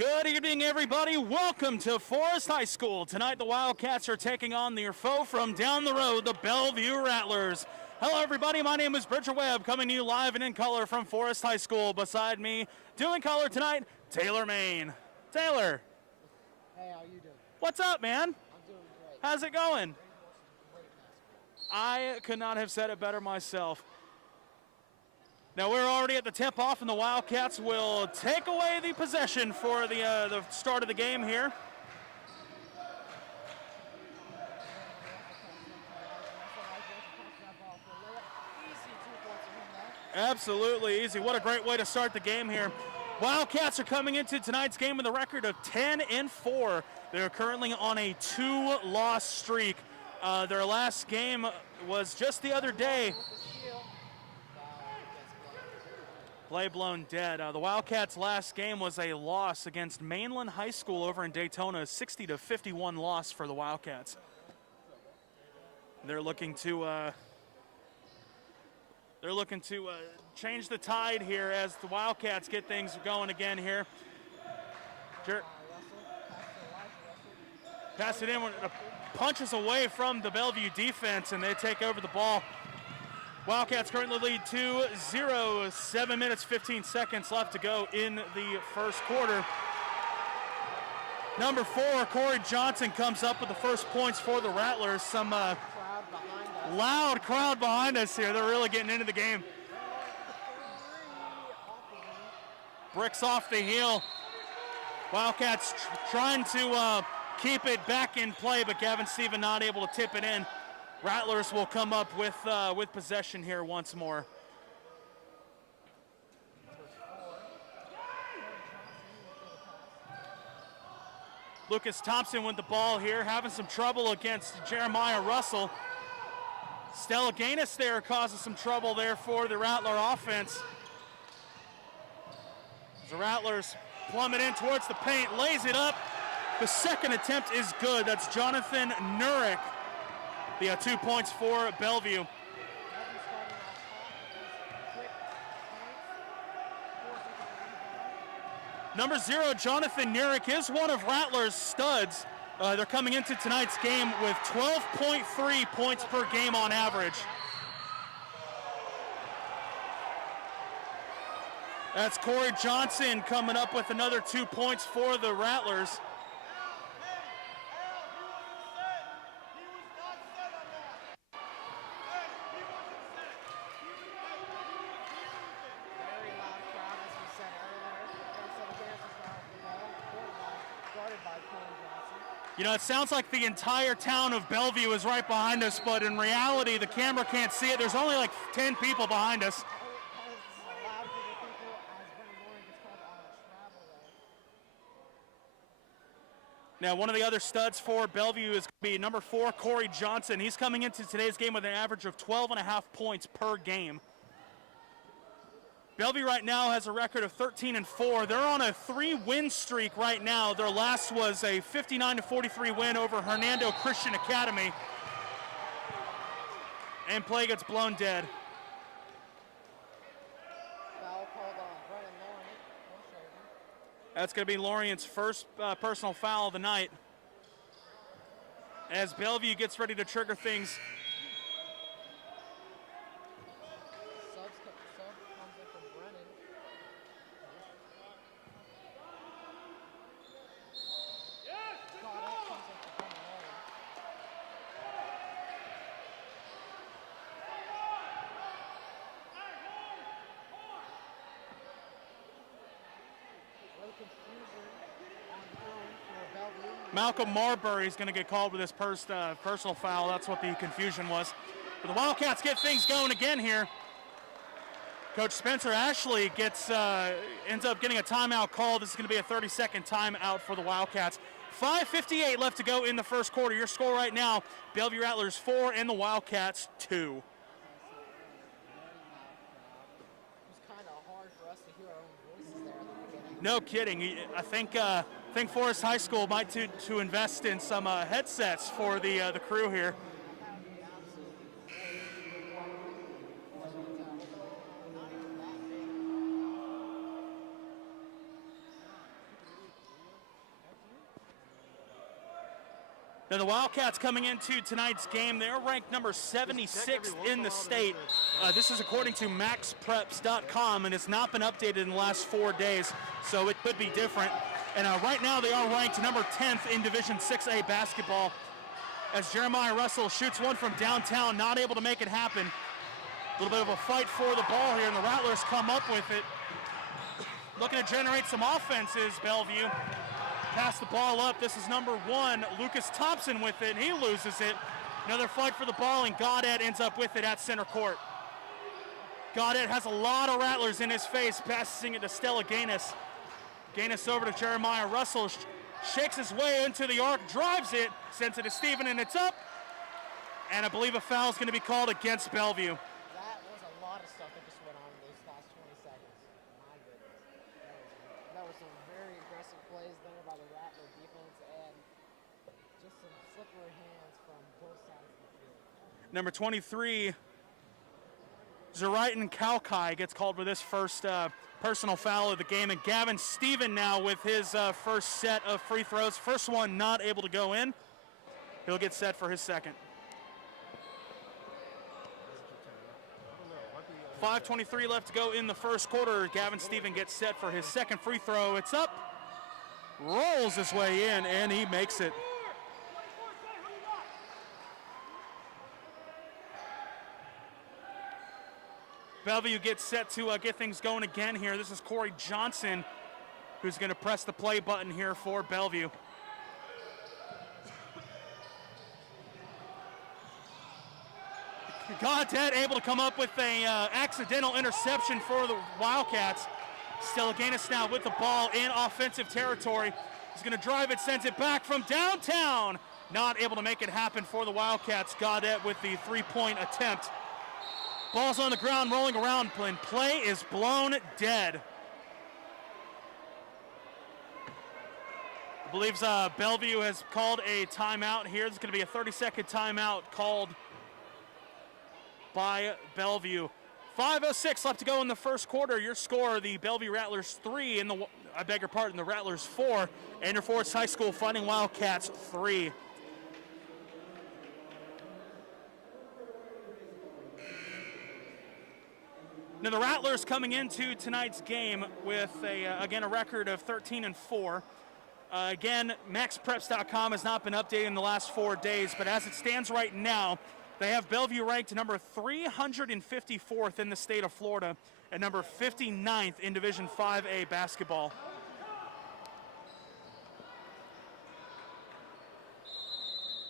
Good evening, everybody. Welcome to Forest High School. Tonight, the Wildcats are taking on their foe from down the road, the Belleview Rattlers. Hello, everybody. My name is Bridger Webb, coming to you live and in color from Forest High School. Beside me, doing color tonight, Taylor Main. Taylor. Hey, how you doing? What's up, man? I'm doing great. How's it going? Great basketball. I could not have said it better myself. Now we're already at the tip-off, and the Wildcats will take away the possession for the start of the game here. Absolutely easy. What a great way to start the game here. Wildcats are coming into tonight's game with a record of 10-4. They're currently on a 2-loss streak. Their last game was just the other day. Play blown dead. The Wildcats' last game was a loss against Mainland High School over in Daytona, 60-51 loss for the Wildcats. They're looking to change the tide here as the Wildcats get things going again here. Pass it in when it punches away from the Bellevue defense, and they take over the ball. Wildcats currently lead 2-0, 7 minutes, 15 seconds left to go in the first quarter. Number 4, Corey Johnson, comes up with the first points for the Rattlers. Some loud crowd behind us here. They're really getting into the game. Bricks off the heel. Wildcats trying to keep it back in play, but Gavin Stephen not able to tip it in. Rattlers will come up with possession here once more. Lucas Thompson with the ball here, having some trouble against Jeremiah Russell. Stella Gaines there causes some trouble there for the Rattler offense. The Rattlers plummet in towards the paint, lays it up. The second attempt is good. That's Jonathan Nurek. The 2 points for Bellevue. Number 0, Jonathan Nurek, is one of Rattler's studs. They're coming into tonight's game with 12.3 points per game on average. That's Corey Johnson coming up with another 2 points for the Rattlers. You know, it sounds like the entire town of Bellevue is right behind us, but in reality, the camera can't see it. There's only like 10 people behind us. Now, one of the other studs for Bellevue is going to be number 4, Corey Johnson. He's coming into today's game with an average of 12.5 points per game. Bellevue right now has a record of 13-4. They're on a 3-win streak right now. Their last was a 59-43 win over Hernando Christian Academy. And play gets blown dead. Foul called on Brennan Lawrence. That's going to be Lorient's first personal foul of the night. As Bellevue gets ready to trigger things. Malcolm Marbury is going to get called with his personal foul. That's what the confusion was. But the Wildcats get things going again here. Coach Spencer Ashley ends up getting a timeout call. This is going to be a 30-second timeout for the Wildcats. 5:58 left to go in the first quarter. Your score right now, Bellevue Rattlers 4 and the Wildcats 2. No kidding. I think Forest High School might to invest in some headsets for the crew here. Now the Wildcats coming into tonight's game, they're ranked number 76th in the state. This is according to maxpreps.com, and it's not been updated in the last 4 days, so it could be different. And right now they are ranked number 10th in Division 6A basketball, as Jeremiah Russell shoots one from downtown, not able to make it happen. A little bit of a fight for the ball here, and the Rattlers come up with it. Looking to generate some offenses, Bellevue. Pass the ball up. This is number 1, Lucas Thompson with it, and he loses it. Another fight for the ball, and Gaudet ends up with it at center court. Gaudet has a lot of Rattlers in his face, passing it to Stella Gaines. Gaines over to Jeremiah Russell, shakes his way into the arc, drives it, sends it to Steven, and it's up. And I believe a foul is going to be called against Bellevue. That was a lot of stuff that just went on in those last 20 seconds. My goodness. That was some very aggressive plays there by the Rattler defense and just some slippery hands from both sides of the field. Number 23, Zeraitan Kaukai gets called for this first personal foul of the game, and Gavin Steven now with his first set of free throws. First one not able to go in. He'll get set for his second. 5:23 left to go in the first quarter. Gavin Steven gets set for his second free throw. It's up, rolls his way in, and he makes it. Bellevue gets set to get things going again here. This is Corey Johnson who's going to press the play button here for Bellevue. Gaudet able to come up with a accidental interception for the Wildcats. Stella Gaines now with the ball in offensive territory. He's going to drive it, sends it back from downtown. Not able to make it happen for the Wildcats. Gaudet with the three-point attempt. Ball's on the ground, rolling around, and play is blown dead. I believe Bellevue has called a timeout here. There's going to be a 30-second timeout called by Bellevue. 5:06 left to go in the first quarter. Your score, the Bellevue Rattlers 3, and the Rattlers 4, and your Forest High School Fighting Wildcats 3. Now the Rattlers coming into tonight's game with a record of 13-4. Again, maxpreps.com has not been updated in the last 4 days, but as it stands right now, they have Bellevue ranked number 354th in the state of Florida and number 59th in Division 5A basketball.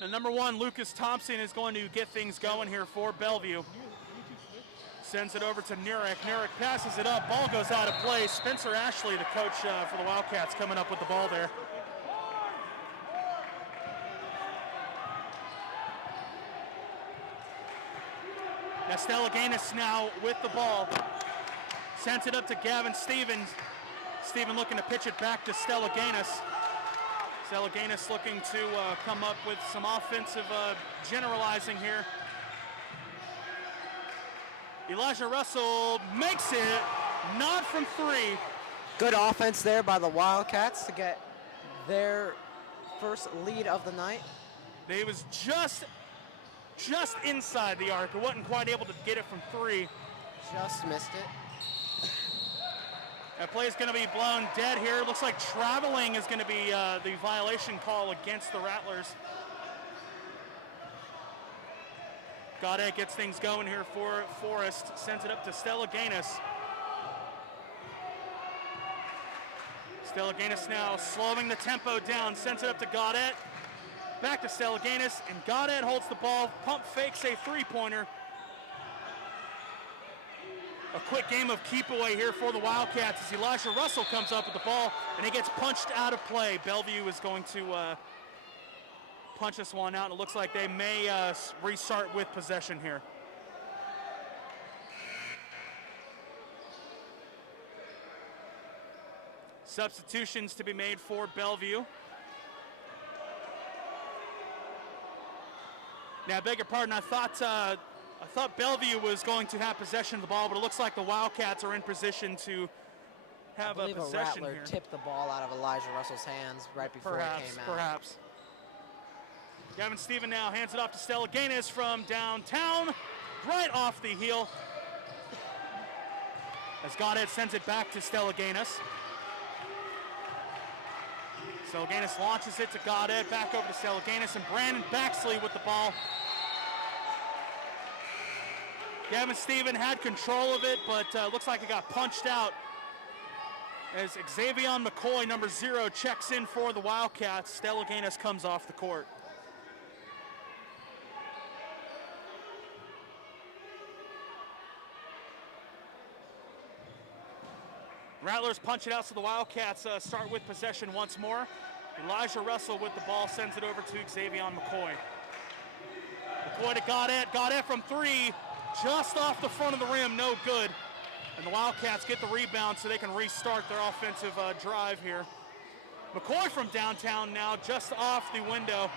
Now, number 1, Lucas Thompson is going to get things going here for Bellevue. Sends it over to Nurek. Nurek passes it up. Ball goes out of play. Spencer Ashley, the coach for the Wildcats, coming up with the ball there. Now Stella Gaines now with the ball. Sends it up to Gavin Stevens. Steven looking to pitch it back to Stella Gaines. Stella Gaines looking to come up with some offensive generalizing here. Elijah Russell makes it, not from 3. Good offense there by the Wildcats to get their first lead of the night. They was just inside the arc. It wasn't quite able to get it from 3. Just missed it. That play is going to be blown dead here. Looks like traveling is going to be the violation call against the Rattlers. Gaudet gets things going here for Forest. Sends it up to Stella Gaines. Stella Gaines now slowing the tempo down. Sends it up to Gaudet. Back to Stella Gaines, and Gaudet holds the ball. Pump fakes a three-pointer. A quick game of keep away here for the Wildcats as Elijah Russell comes up with the ball, and he gets punched out of play. Bellevue is going to punch this one out. It looks like they may restart with possession here. Substitutions to be made for Bellevue. Now, I beg your pardon, I thought Bellevue was going to have possession of the ball, but it looks like the Wildcats are in position to have a possession a Rattler here. tipped the ball out of Elijah Russell's hands right before it came out. Perhaps. Gavin Stephen now hands it off to Stellaganis from downtown, right off the heel. As Goddard sends it back to Stellaganis. Stellaganis launches it to Goddard, back over to Stellaganis, and Brandon Baxley with the ball. Gavin Stephen had control of it, but looks like it got punched out as Xavier McCoy, number 0, checks in for the Wildcats. Stellaganis comes off the court. Rattlers punch it out, so the Wildcats start with possession once more. Elijah Russell with the ball sends it over to Xavier McCoy. McCoy to Goddard from 3, just off the front of the rim, no good. And the Wildcats get the rebound so they can restart their offensive drive here. McCoy from downtown now, just off the window,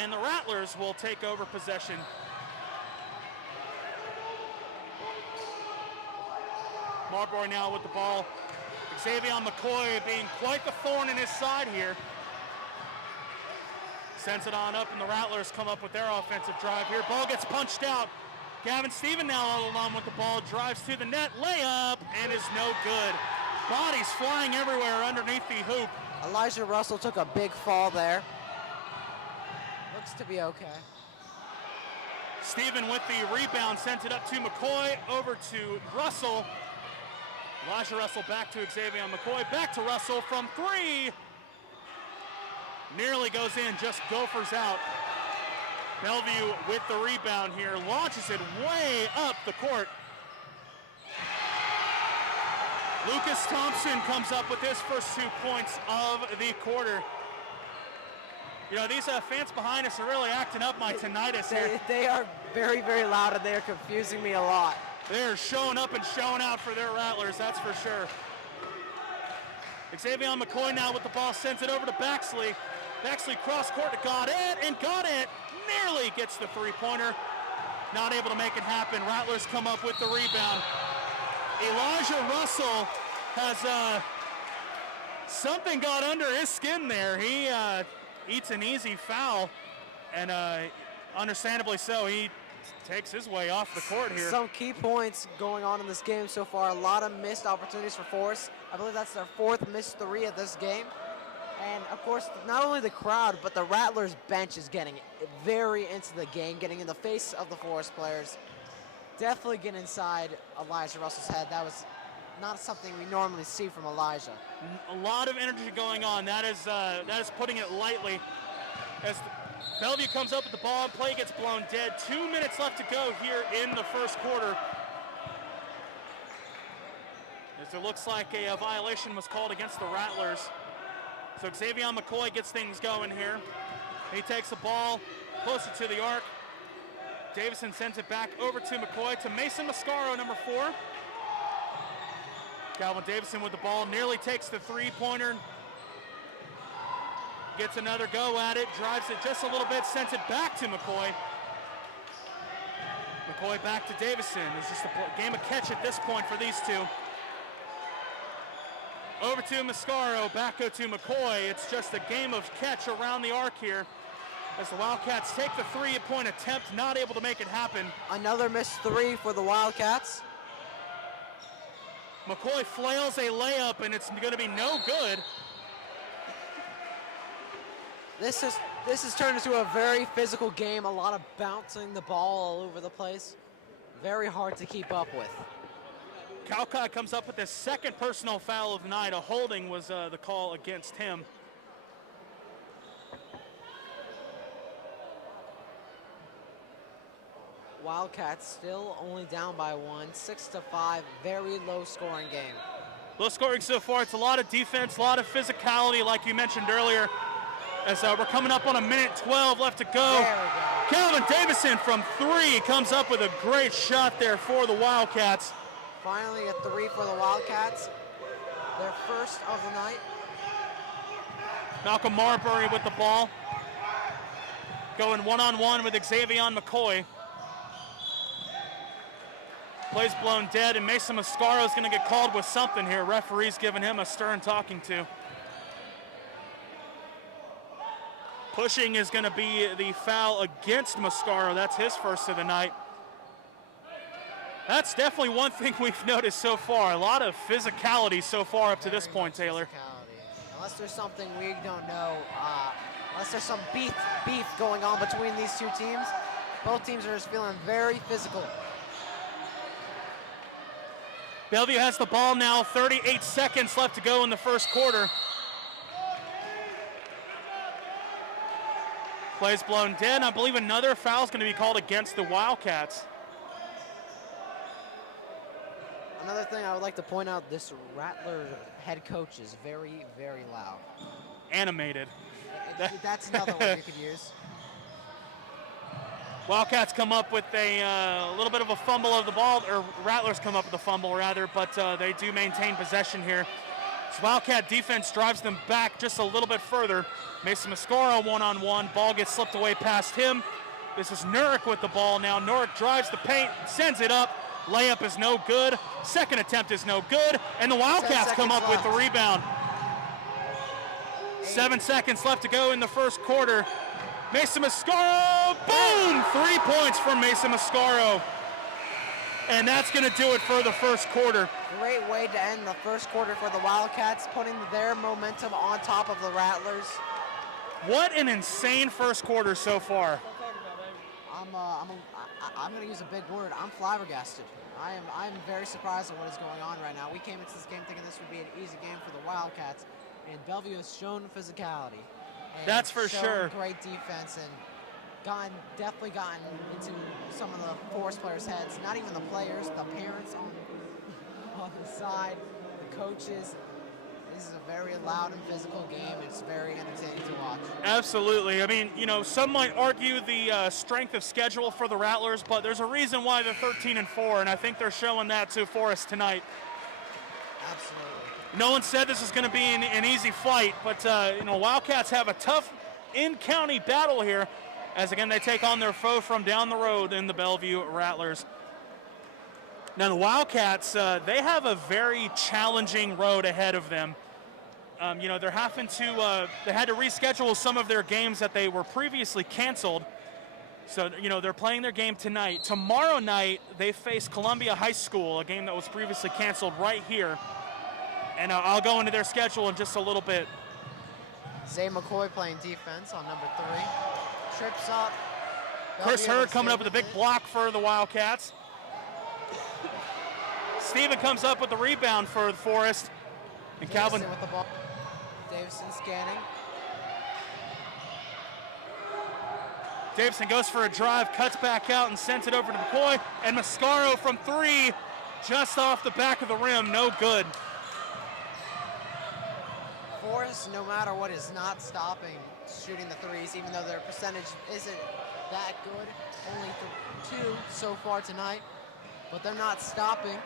and the Rattlers will take over possession. Marbury now with the ball. Xavier McCoy being quite the thorn in his side here. Sends it on up, and the Rattlers come up with their offensive drive here. Ball gets punched out. Gavin Stephen now all alone with the ball, drives to the net, layup, and is no good. Bodies flying everywhere underneath the hoop. Elijah Russell took a big fall there. Looks to be okay. Stephen with the rebound, sends it up to McCoy, over to Russell. Elijah Russell back to Xavier McCoy, back to Russell from 3. Nearly goes in, just gophers out. Bellevue with the rebound here, launches it way up the court. Lucas Thompson comes up with his first 2 points of the quarter. You know, these fans behind us are really acting up my tinnitus here. They are very, very loud, and they are confusing me a lot. They're showing up and showing out for their Rattlers, that's for sure. Xavier McCoy now with the ball, sends it over to Baxley. Baxley cross court to Goddard, and Goddard nearly gets the 3-pointer. Not able to make it happen. Rattlers come up with the rebound. Elijah Russell has something got under his skin there. He eats an easy foul, and understandably so. He takes his way off the court here. Some key points going on in this game so far. A lot of missed opportunities for Force. I believe that's their 4th missed 3 of this game. And of course, not only the crowd, but the Rattlers bench is getting very into the game, getting in the face of the Forest players. Definitely get inside Elijah Russell's head. That was not something we normally see from Elijah. A lot of energy going on. That is putting it lightly. As Bellevue comes up with the ball, play gets blown dead. 2 minutes left to go here in the first quarter. As it looks like a violation was called against the Rattlers. So Xavier McCoy gets things going here. He takes the ball closer to the arc. Davison sends it back over to McCoy, to Mason Mascaro, number 4. Calvin Davison with the ball, nearly takes the 3-pointer. Gets another go at it, drives it just a little bit, sends it back to McCoy. McCoy back to Davison. It's just a game of catch at this point for these two. Over to Mascaro, back to McCoy. It's just a game of catch around the arc here as the Wildcats take the 3-point attempt, not able to make it happen. Another missed 3 for the Wildcats. McCoy flails a layup, and it's going to be no good. This has turned into a very physical game, a lot of bouncing the ball all over the place. Very hard to keep up with. Calcott comes up with his 2nd personal foul of the night. A holding was the call against him. Wildcats still only down by 1, 6-5, very low scoring game. Low scoring so far. It's a lot of defense, a lot of physicality, like you mentioned earlier. As we're coming up on 1:12 left to go. There we go. Calvin Davison from 3 comes up with a great shot there for the Wildcats. Finally a 3 for the Wildcats, their first of the night. Malcolm Marbury with the ball. Going one-on-one with Xavier McCoy. Play's blown dead, and Mason Mascaro is going to get called with something here. Referee's giving him a stern talking to. Pushing is going to be the foul against Mascaro. That's his first of the night. That's definitely one thing we've noticed so far. A lot of physicality so far up to this point, Taylor. Unless there's something we don't know, unless there's some beef going on between these two teams, both teams are just feeling very physical. Bellevue has the ball now, 38 seconds left to go in the first quarter. Play's blown dead. I believe another foul is going to be called against the Wildcats. Another thing I would like to point out, this Rattler head coach is very, very loud. Animated. That's another one you could use. Wildcats come up with a little bit of a fumble of the ball, or Rattlers come up with a fumble rather, but they do maintain possession here. So Wildcat defense drives them back just a little bit further. Mason Mascaro one-on-one, ball gets slipped away past him. This is Nurick with the ball now. Nurick drives the paint, sends it up. Layup is no good. Second attempt is no good. And the Wildcats come up with the rebound. 7 seconds left to go in the first quarter. Mason Mascaro, boom! 3 points from Mason Mascaro. And that's going to do it for the first quarter. Great way to end the first quarter for the Wildcats, putting their momentum on top of the Rattlers. What an insane first quarter so far. I'm going to use a big word. I'm flabbergasted. I'm very surprised at what is going on right now. We came into this game thinking this would be an easy game for the Wildcats, and Bellevue has shown physicality. That's for sure. Great defense and definitely gotten into some of the Forest players' heads. Not even the players, the parents on the side, the coaches. This is a very loud and physical game. It's very entertaining to watch. Absolutely. I mean, you know, some might argue the strength of schedule for the Rattlers, but there's a reason why they're 13-4, and I think they're showing that to Forest tonight. Absolutely. No one said this is going to be an easy fight, but you know, Wildcats have a tough in-county battle here, as again they take on their foe from down the road in the Bellevue Rattlers. Now the Wildcats, they have a very challenging road ahead of them. You know, they're having to, they had to reschedule some of their games that they were previously canceled. So, you know, they're playing their game tonight. Tomorrow night, they face Columbia High School, a game that was previously canceled right here. And I'll go into their schedule in just a little bit. Zay McCoy playing defense on number 3. Trips up. Chris Hurd coming up with a big block for the Wildcats. Steven comes up with the rebound for Forest. And Calvin with the ball. Davison scanning. Davison goes for a drive, cuts back out and sends it over to McCoy. And Mascaro from 3, just off the back of the rim, no good. Forest, no matter what, is not stopping shooting the threes, even though their percentage isn't that good. Only 2 so far tonight, but they're not stopping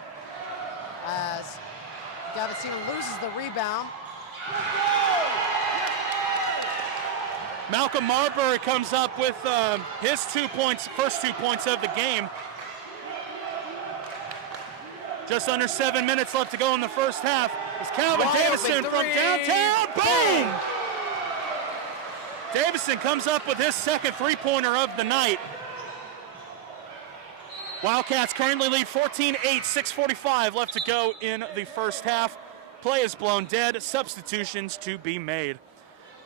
as Gavatina loses the rebound. Malcolm Marbury comes up with his 2 points, first 2 points of the game. Just under 7 minutes left to go in the first half. It's Calvin Davison from downtown. Boom! Davison comes up with his second three-pointer of the night. Wildcats currently lead 14-8, 6:45 left to go in the first half. Play is blown dead, substitutions to be made.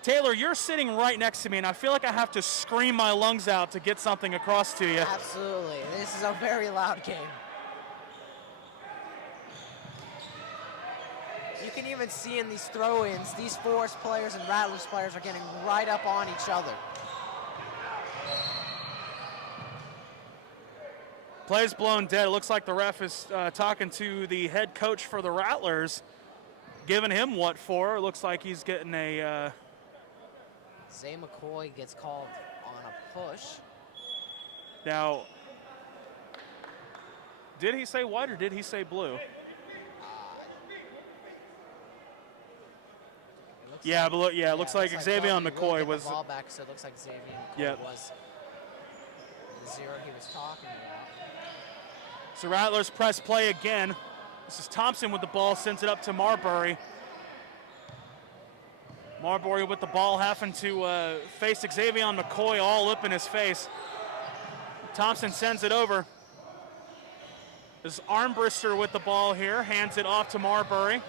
Taylor, you're sitting right next to me, and I feel like I have to scream my lungs out to get something across to you. Absolutely. This is a very loud game. You can even see in these throw-ins, these Forest players and Rattlers players are getting right up on each other. Play's blown dead. It looks like the ref is talking to the head coach for the Rattlers, giving him what for. It looks like he's getting a... Zay McCoy gets called on a push. Now, did he say white or did he say blue? It looks like Xavier McCoy was... The ball back, so it looks like Xavier McCoy was the 0 he was talking about. So Rattlers press play again. This is Thompson with the ball, sends it up to Marbury. Marbury with the ball, having to face Xavier McCoy all up in his face. Thompson sends it over. This is Armbruster with the ball here, hands it off to Marbury.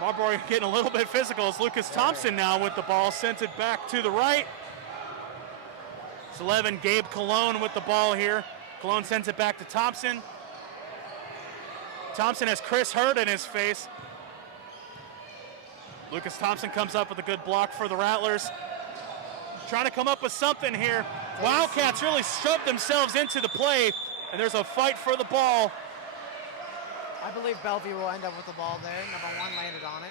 Marbury getting a little bit physical as Lucas Thompson now with the ball, sends it back to the right. It's 11, Gabe Cologne with the ball here. Cologne sends it back to Thompson. Thompson has Chris Hurd in his face. Lucas Thompson comes up with a good block for the Rattlers. Trying to come up with something here. Wildcats really shoved themselves into the play, and there's a fight for the ball. I believe Bellevue will end up with the ball there. Number 1 landed on it.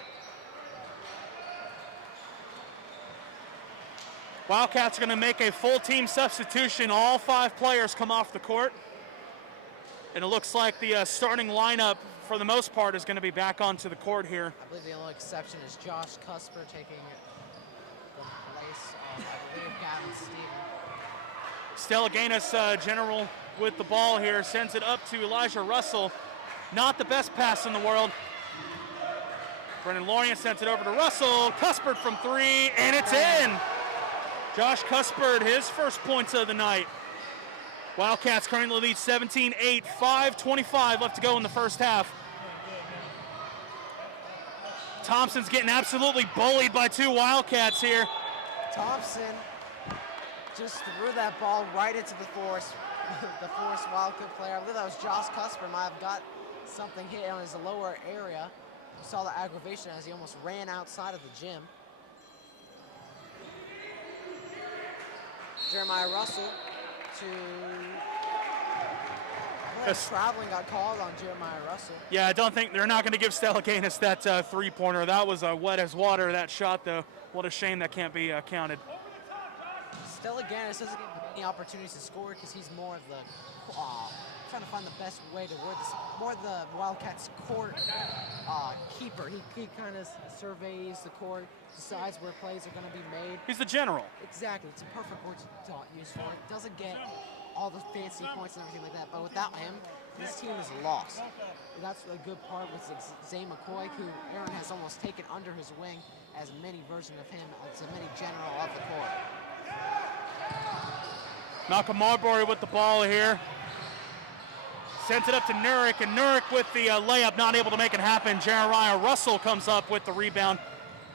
Wildcats are going to make a full team substitution. All 5 players come off the court. And it looks like the starting lineup, for the most part, is going to be back onto the court here. I believe the only exception is Josh Cusper taking the place of, I believe, Gavin Stephen. Stellaganis, general with the ball here, sends it up to Elijah Russell. Not the best pass in the world. Brennan Lorient sends it over to Russell. Cuspert from 3, and it's in. Josh Cuspert, his first points of the night. Wildcats currently lead 17-8, 5:25 left to go in the first half. Thompson's getting absolutely bullied by 2 Wildcats here. Thompson just threw that ball right into the Forest Wildcat player. I believe that was Josh Cusper. Might have got something hit on his lower area. You saw the aggravation as he almost ran outside of the gym. Jeremiah Russell to... traveling got called on Jeremiah Russell. Yeah, I don't think they're not going to give Stellaganis that three-pointer. That was wet as water, that shot, though. What a shame that can't be counted. Stellaganis doesn't get many opportunities to score because he's more of the trying to find the best way to word this. More the Wildcats court keeper. He kind of surveys the court, decides where plays are going to be made. He's the general. Exactly. It's a perfect word to use for it. Doesn't get all the fancy points and everything like that, but without him, this team is lost. And that's a good part with Zay McCoy, who Aaron has almost taken under his wing as a mini version of him, as a mini general of the court. Malcolm Marbury with the ball here. Sends it up to Nurek, and Nurek with the layup, not able to make it happen. Jeremiah Russell comes up with the rebound.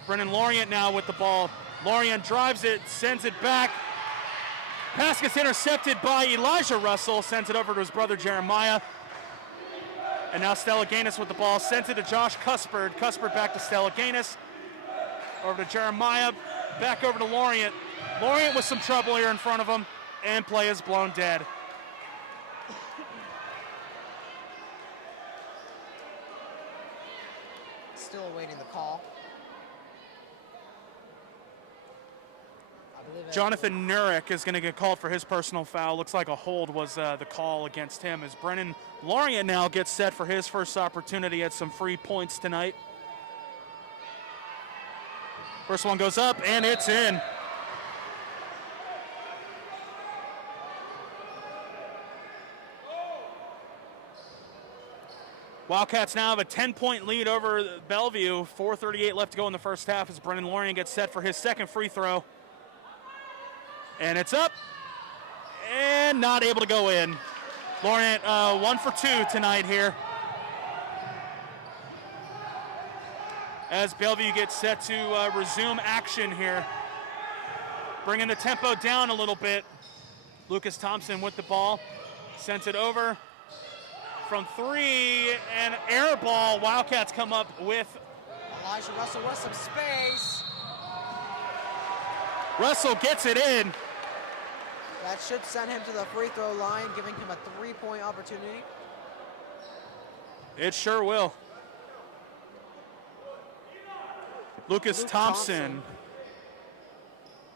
Brennan Lorient now with the ball. Lorient drives it, sends it back. Pass gets intercepted by Elijah Russell, sends it over to his brother Jeremiah. And now Stellaganis with the ball, sends it to Josh Cuspert. Cuspert back to Stellaganis. Over to Jeremiah, back over to Lorient. Lorient with some trouble here in front of him, and play is blown dead. Still awaiting the call. Jonathan Nurek is going to get called for his personal foul. Looks like a hold was the call against him, as Brennan Lorient now gets set for his first opportunity at some free points tonight. First one goes up, and it's in. Wildcats now have a 10-point lead over Bellevue. 4:38 left to go in the first half as Brennan Lorient gets set for his second free throw. And it's up, and not able to go in. Lorient 1 for 2 tonight here, as Bellevue gets set to resume action here. Bringing the tempo down a little bit. Lucas Thompson with the ball, sends it over from 3, and air ball. Wildcats come up with Elijah Russell with some space. Russell gets it in. That should send him to the free throw line, giving him a 3-point opportunity. It sure will. Lucas Thompson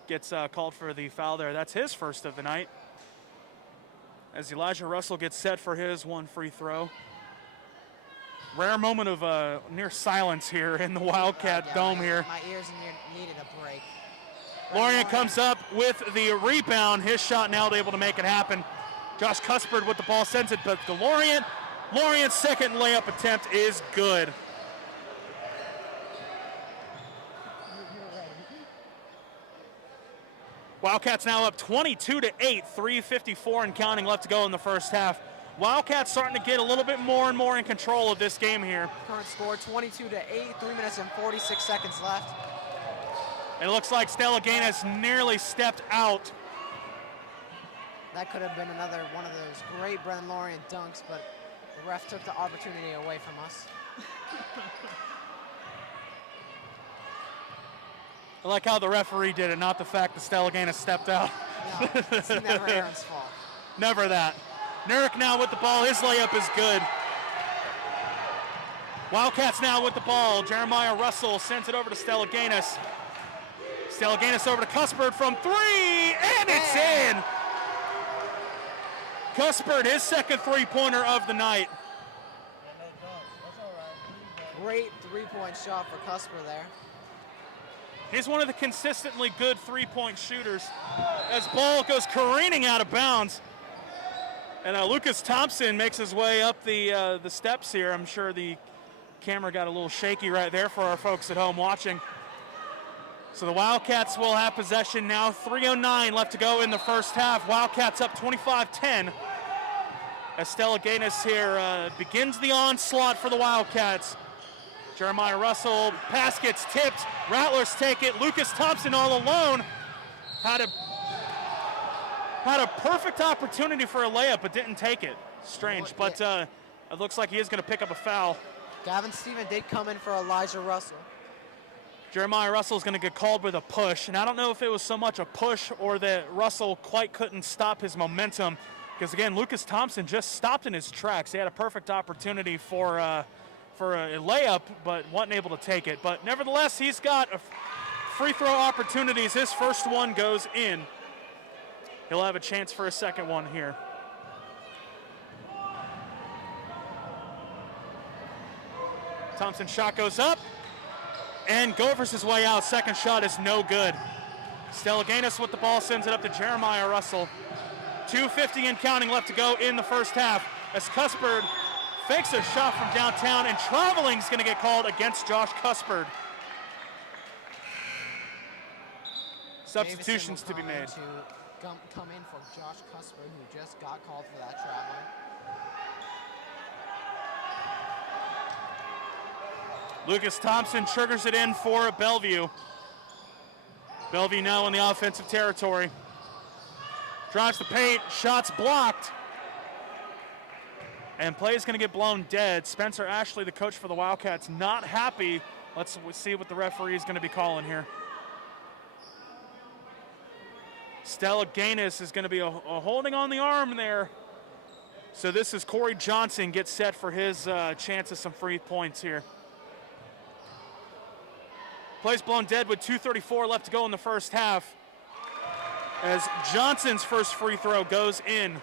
gets called for the foul there. That's his first of the night, as Elijah Russell gets set for his one free throw. Rare moment of near silence here in the Wildcat Dome here. My ears needed a break. Lorient comes up with the rebound. His shot now able to make it happen. Josh Cuspert with the ball, sends it back to Lorient. Lorient's second layup attempt is good. Wildcats now up 22-8, 3:54 and counting left to go in the first half. Wildcats starting to get a little bit more and more in control of this game here. Current score 22-8, 3 minutes and 46 seconds left. It looks like Stella Gaines nearly stepped out. That could have been another one of those great Brennan Lorient dunks, but the ref took the opportunity away from us. I like how the referee did it, not the fact that Stella Gaines stepped out. No, it's never Aaron's fault. Never that. Nurek now with the ball. His layup is good. Wildcats now with the ball. Jeremiah Russell sends it over to Stella Gaines. Stella Gaines over to Cuthbert from three, and it's in! Cuthbert, his second three-pointer of the night. Great three-point shot for Cuthbert there. He's one of the consistently good three-point shooters. As ball goes careening out of bounds. And Lucas Thompson makes his way up the steps here. I'm sure the camera got a little shaky right there for our folks at home watching. So the Wildcats will have possession now. 3:09 left to go in the first half. Wildcats up 25-10. As Stella Gaines here begins the onslaught for the Wildcats. Jeremiah Russell, pass gets tipped. Rattlers take it. Lucas Thompson all alone. Had a perfect opportunity for a layup, but didn't take it. Strange, but it looks like he is going to pick up a foul. Gavin Stephen did come in for Elijah Russell. Jeremiah Russell is going to get called with a push, and I don't know if it was so much a push or that Russell quite couldn't stop his momentum, because again, Lucas Thompson just stopped in his tracks. He had a perfect opportunity for a layup, but wasn't able to take it. But nevertheless, he's got free throw opportunities. His first one goes in. He'll have a chance for a second one here. Thompson's shot goes up and Govers his way out. Second shot is no good. Stella Gaines with the ball sends it up to Jeremiah Russell. 2:50 and counting left to go in the first half as Cuthbert fakes a shot from downtown, and traveling's going to get called against Josh Cuthbert. Substitutions to be made. Come in for Josh Cuthbert, who just got called for that traveling. Lucas Thompson triggers it in for Bellevue. Bellevue now in the offensive territory. Drives the paint, shots blocked. And play is going to get blown dead. Spencer Ashley, the coach for the Wildcats, not happy. Let's see what the referee is going to be calling here. Stella Gaines is going to be a holding on the arm there. So this is Corey Johnson gets set for his chance of some free points here. Play's blown dead with 2:34 left to go in the first half, as Johnson's first free throw goes in.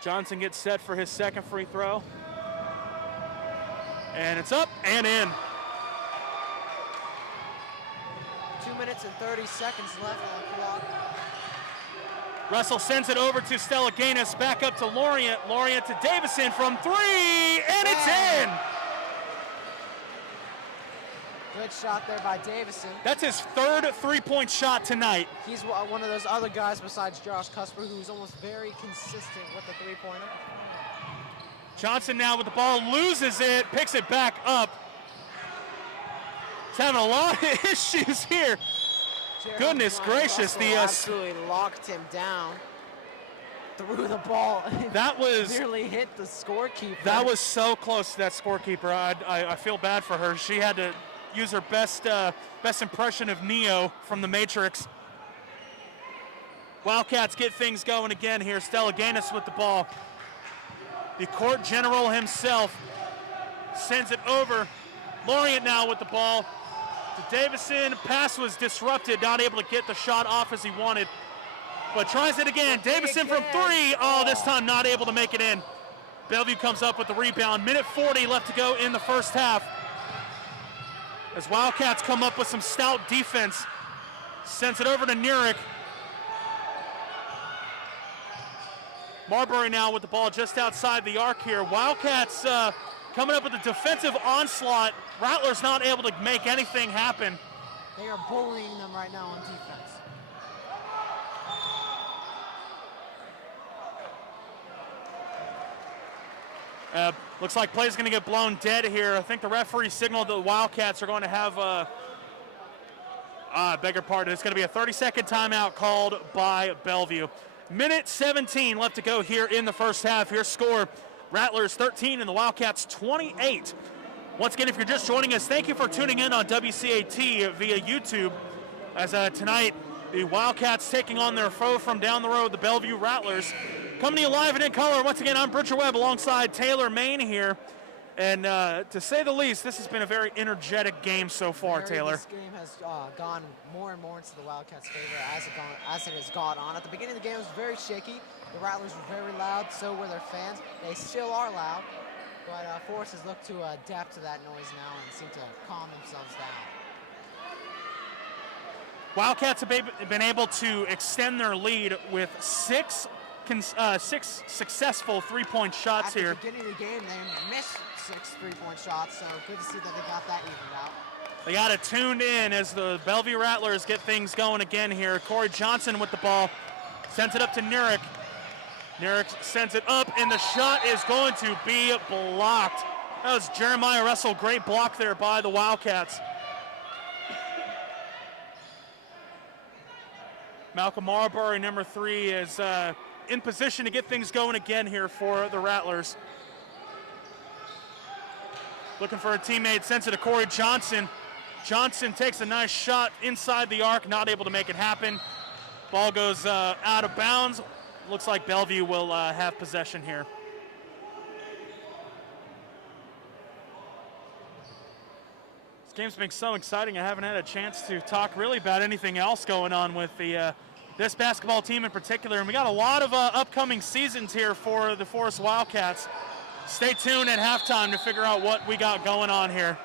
Johnson gets set for his second free throw. And it's up and in. 2 minutes and 30 seconds left on the clock. Russell sends it over to Stella Gaines, back up to Lorient. Lorient to Davison from three, and it's in! Good shot there by Davison. That's his third three-point shot tonight. He's one of those other guys besides Josh Cuthbert who's almost very consistent with the three-pointer. Johnson now with the ball, loses it, picks it back up. He's having a lot of issues here. Goodness gracious, the absolutely locked him down. Threw the ball. That was nearly hit the scorekeeper. That was so close to that scorekeeper. I feel bad for her. She had to use her best impression of Neo from The Matrix. Wildcats get things going again here. Stella Gaines with the ball. The court general himself sends it over. Lorient now with the ball to Davison. Pass was disrupted, not able to get the shot off as he wanted, but tries it again. Davison from three. Oh, this time not able to make it in. Bellevue comes up with the rebound. Minute 40 left to go in the first half, as Wildcats come up with some stout defense. Sends it over to Nurek. Marbury now with the ball just outside the arc here. Wildcats coming up with a defensive onslaught. Rattlers not able to make anything happen. They are bullying them right now on defense. Looks like play's going to get blown dead here. I think the referee signaled that the Wildcats are going to have beg your pardon. It's going to be a 30-second timeout called by Bellevue. Minute 17 left to go here in the first half. Here's score: Rattlers 13 and the Wildcats 28. Once again, if you're just joining us, thank you for tuning in on WCAT via YouTube. As tonight, the Wildcats taking on their foe from down the road, the Bellevue Rattlers. Coming to you live and in color. Once again, I'm Bridger Webb alongside Taylor Main here. And to say the least, this has been a very energetic game so far, Taylor. This game has gone more and more into the Wildcats' favor as it has gone on. At the beginning of the game, it was very shaky. The Rattlers were very loud, so were their fans. They still are loud, but Forrest has looked to adapt to that noise now and seem to calm themselves down. Wildcats have been able to extend their lead with six successful three-point shots here. At the beginning of the game, they missed 6 three-point shots, so good to see that they got that evened out. They got it tuned in as the Bellevue Rattlers get things going again here. Corey Johnson with the ball, sends it up to Nurick. Nurick sends it up, and the shot is going to be blocked. That was Jeremiah Russell. Great block there by the Wildcats. Malcolm Marbury, number 3, is in position to get things going again here for the Rattlers. Looking for a teammate, sends it to Corey Johnson. Johnson takes a nice shot inside the arc, not able to make it happen. Ball goes out of bounds. Looks like Bellevue will have possession here. This game's been so exciting. I haven't had a chance to talk really about anything else going on with the this basketball team in particular. And we got a lot of upcoming seasons here for the Forest Wildcats. Stay tuned at halftime to figure out what we got going on here.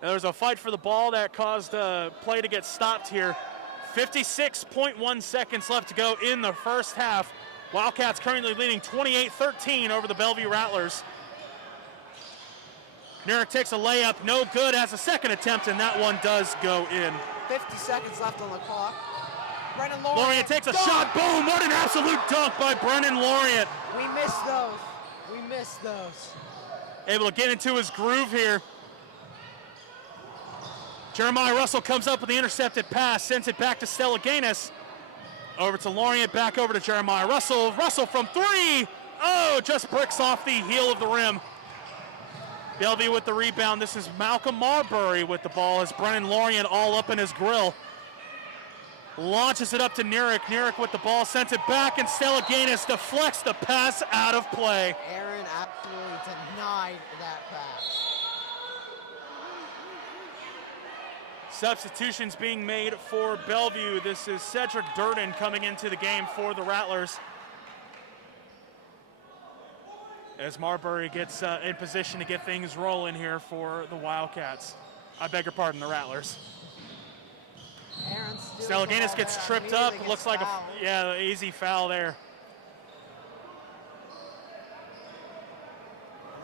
There's a fight for the ball that caused play to get stopped here. 56.1 seconds left to go in the first half. Wildcats currently leading 28-13 over the Bellevue Rattlers. Nurick takes a layup, no good, has a second attempt, and that one does go in. 50 seconds left on the clock. Brennan Lorient takes a shot, boom! What an absolute dunk by Brennan Lorient. We missed those. We missed those. Able to get into his groove here. Jeremiah Russell comes up with the intercepted pass, sends it back to Stellaganis. Over to Lorient, back over to Jeremiah Russell. Russell from 3. Oh, just bricks off the heel of the rim. Bellevue with the rebound. This is Malcolm Marbury with the ball as Brennan Lorient all up in his grill. Launches it up to Nurick. Nurick with the ball, sends it back, and Stellaganis deflects the pass out of play. Aaron absolutely denied that pass. Substitutions being made for Bellevue. This is Cedric Durden coming into the game for the Rattlers. As Marbury gets in position to get things rolling here for the Wildcats. I beg your pardon, the Rattlers. Stellaganis gets tripped up. Looks like an easy foul there.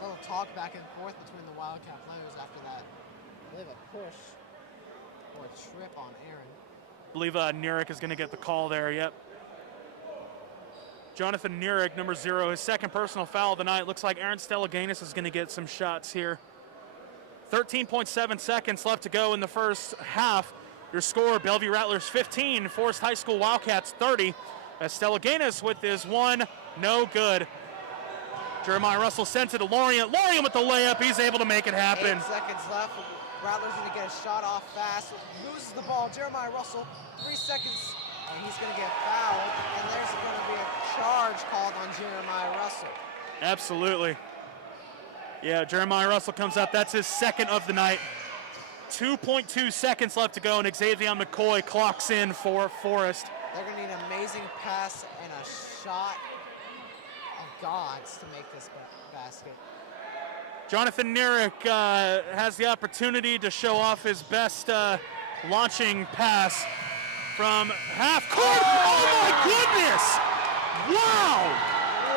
A little talk back and forth between the Wildcat players after that. I believe a push or a trip on Aaron. I believe Nurick is going to get the call there, yep. Jonathan Nurick, number 0, his second personal foul of the night. Looks like Aaron Stellaganis is going to get some shots here. 13.7 seconds left to go in the first half. Your score, Bellevue Rattlers 15, Forest High School Wildcats 30. As Stellaganis with his one, no good. Jeremiah Russell sends it to Lorient. Lorient with the layup, he's able to make it happen. 8 seconds left. Rattlers going to get a shot off fast. Loses the ball. Jeremiah Russell, 3 seconds, and he's going to get fouled. And there's going to be a charge called on Jeremiah Russell. Absolutely. Yeah, Jeremiah Russell comes up. That's his second of the night. 2.2 seconds left to go, and Xavier McCoy clocks in for Forest. They're going to need an amazing pass and a shot of gods to make this basket. Jonathan Nurick has the opportunity to show off his best launching pass from half court. Oh my goodness! Wow!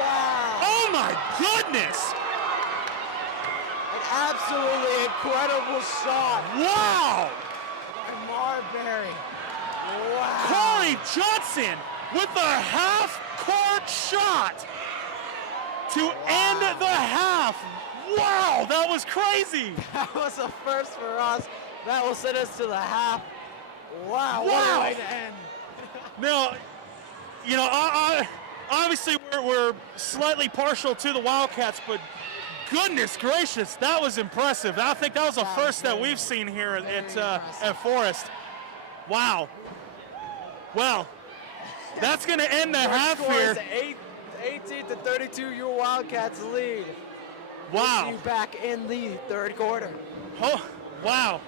Wow. Oh my goodness! An absolutely incredible shot Wow! by Marbury. Wow. Corey Johnson with a half-court shot to end the half. Wow, that was crazy. That was a first for us. That will send us to the half. Wow, what Wow. a way to end. Now, you know, obviously we're slightly partial to the Wildcats, but goodness gracious, that was impressive. I think that was a first that we've seen here at Forest. Wow. Well, that's going to end the half Score here. is 18-32, your Wildcats lead. Wow. See you back in the third quarter. Oh, wow.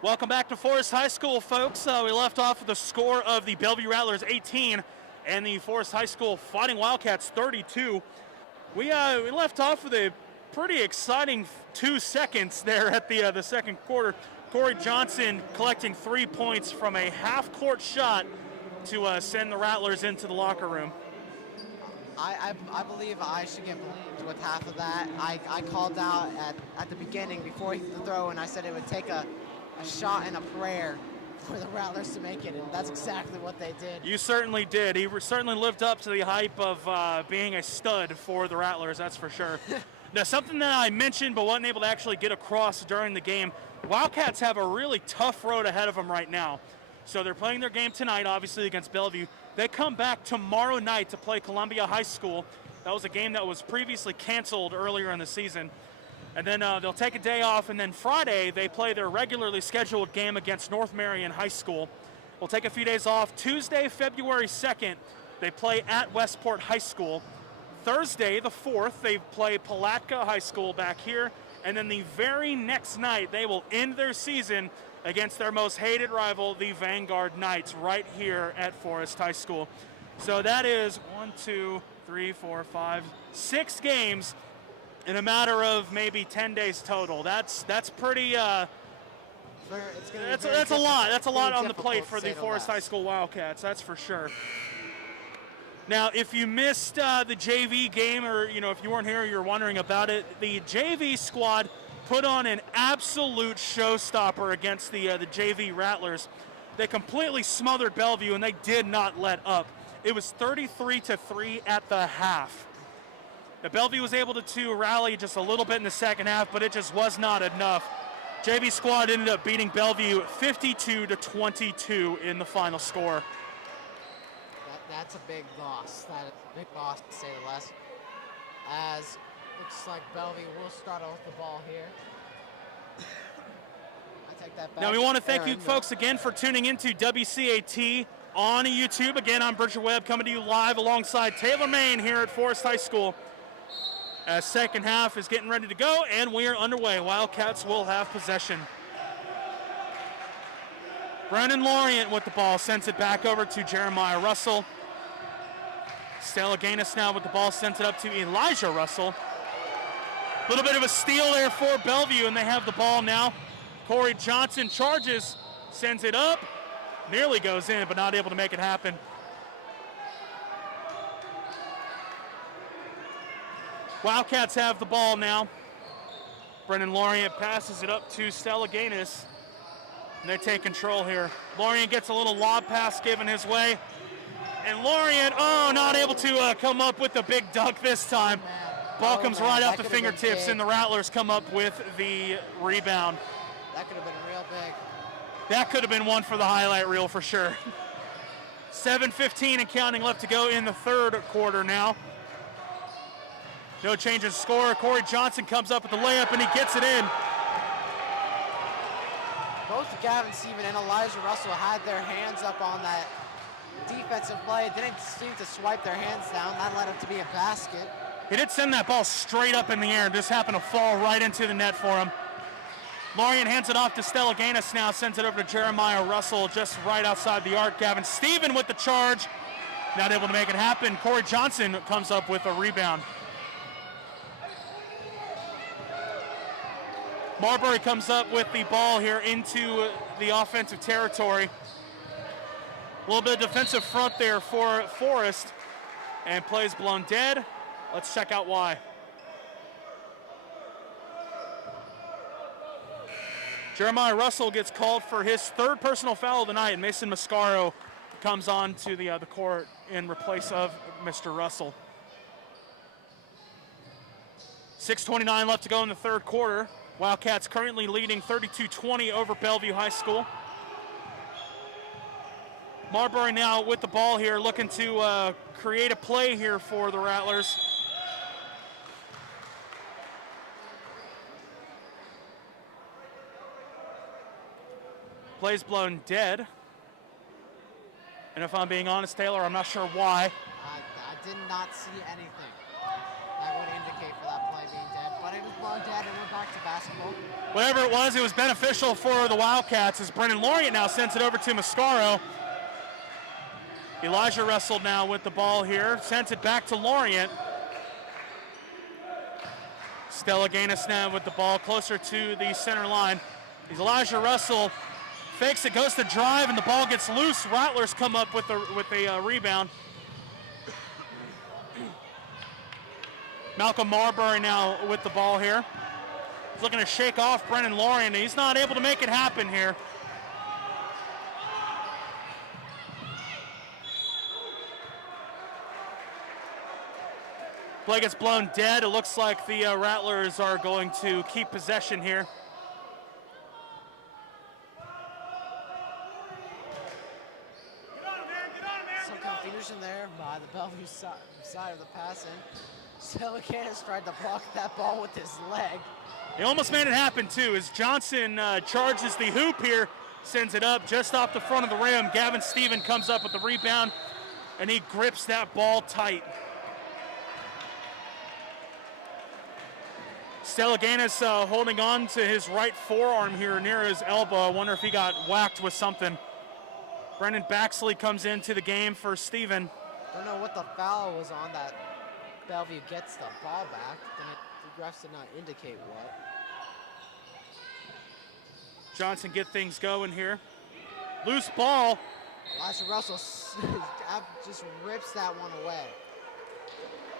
Welcome back to Forest High School, folks. We left off with the score of the Bellevue Rattlers 18 and the Forest High School Fighting Wildcats 32. We left off with a pretty exciting 2 seconds there at the second quarter. Corey Johnson collecting 3 points from a half-court shot to send the Rattlers into the locker room. I believe I should get blamed with half of that. I called out at the beginning before he threw the throw, and I said it would take a shot and a prayer for the Rattlers to make it, and that's exactly what they did. You certainly did. He certainly lived up to the hype of being a stud for the Rattlers, that's for sure. Now, something that I mentioned but wasn't able to actually get across during the game, Wildcats have a really tough road ahead of them right now. So they're playing their game tonight, obviously, against Bellevue. They come back tomorrow night to play Columbia High School. That was a game that was previously canceled earlier in the season. And then they'll take a day off, and then Friday they play their regularly scheduled game against North Marion High School. We'll take a few days off. Tuesday, February 2nd, they play at Westport High School. Thursday, the 4th, they play Palatka High School back here. And then the very next night, they will end their season against their most hated rival, the Vanguard Knights, right here at Forest High School. So that is 6 games in a matter of maybe 10 days total. That's pretty. That's a lot. That's a lot on the plate for the Forest High School Wildcats. That's for sure. Now, if you missed the JV game, or if you weren't here, you're wondering about it. The JV squad put on an absolute showstopper against the JV Rattlers. They completely smothered Bellevue, and they did not let up. It was 33-3 at the half. The Bellevue was able to rally just a little bit in the second half, but it just was not enough. JV squad ended up beating Bellevue 52-22 in the final score. That's a big loss. That is a big loss, to say the least. As looks like Bellevue will start off the ball here. I take that back. Now we want to thank you folks again for tuning into WCAT on YouTube. Again, I'm Bridger Webb coming to you live alongside Taylor Maine here at Forest High School. Second half is getting ready to go, and we are underway. Wildcats will have possession. Brennan Lorient with the ball, sends it back over to Jeremiah Russell. Stella Gaines now with the ball, sends it up to Elijah Russell. A little bit of a steal there for Bellevue, and they have the ball now. Corey Johnson charges, sends it up, nearly goes in, but not able to make it happen. Wildcats have the ball now. Brennan Lorient passes it up to Stella Gaines, and they take control here. Lorient gets a little lob pass given his way. And Lorient, not able to come up with the big dunk this time. Ball comes right off the fingertips, and the Rattlers come up with the rebound. That could have been real big. That could have been one for the highlight reel for sure. 7:15 and counting left to go in the third quarter now. No change in score. Corey Johnson comes up with the layup, and he gets it in. Both Gavin Stephen and Elijah Russell had their hands up on that defensive play. It didn't seem to swipe their hands down. That led up to be a basket. He did send that ball straight up in the air and just happened to fall right into the net for him. Lorient hands it off to Stella Gaines now, sends it over to Jeremiah Russell just right outside the arc. Gavin Stephen with the charge, not able to make it happen. Corey Johnson comes up with a rebound. Marbury comes up with the ball here into the offensive territory. A little bit of defensive front there for Forest, and plays blown dead. Let's check out why. Jeremiah Russell gets called for his third personal foul of the night, and Mason Mascaro comes on to the court in replace of Mr. Russell. 6:29 left to go in the third quarter. Wildcats currently leading 32-20 over Bellevue High School. Marbury now with the ball here, looking to create a play here for the Rattlers. Play's blown dead. And if I'm being honest, Taylor, I'm not sure why. I did not see anything that would indicate for that play being dead. But it was blown dead and we're back to basketball. Whatever it was beneficial for the Wildcats as Brendan Lorient now sends it over to Mascaro. Elijah Russell now with the ball here, sends it back to Lorient. Stella Gaines now with the ball closer to the center line. Elijah Russell fakes it, goes to drive, and the ball gets loose. Rattlers come up with a rebound. Malcolm Marbury now with the ball here. He's looking to shake off Brendan Lorient, and he's not able to make it happen here. Play gets blown dead. It looks like the Rattlers are going to keep possession here. Some confusion there by the Bellevue side of the passing. Stella Gaines tried to block that ball with his leg. He almost made it happen too as Johnson charges the hoop here, sends it up just off the front of the rim. Gavin Stephen comes up with the rebound, and he grips that ball tight. Stella Gaines holding on to his right forearm here near his elbow. I wonder if he got whacked with something. Brendan Baxley comes into the game for Stephen. Don't know what the foul was on that Bellevue gets the ball back. The refs did not indicate what. Johnson get things going here. Loose ball. Elijah Russell just rips that one away.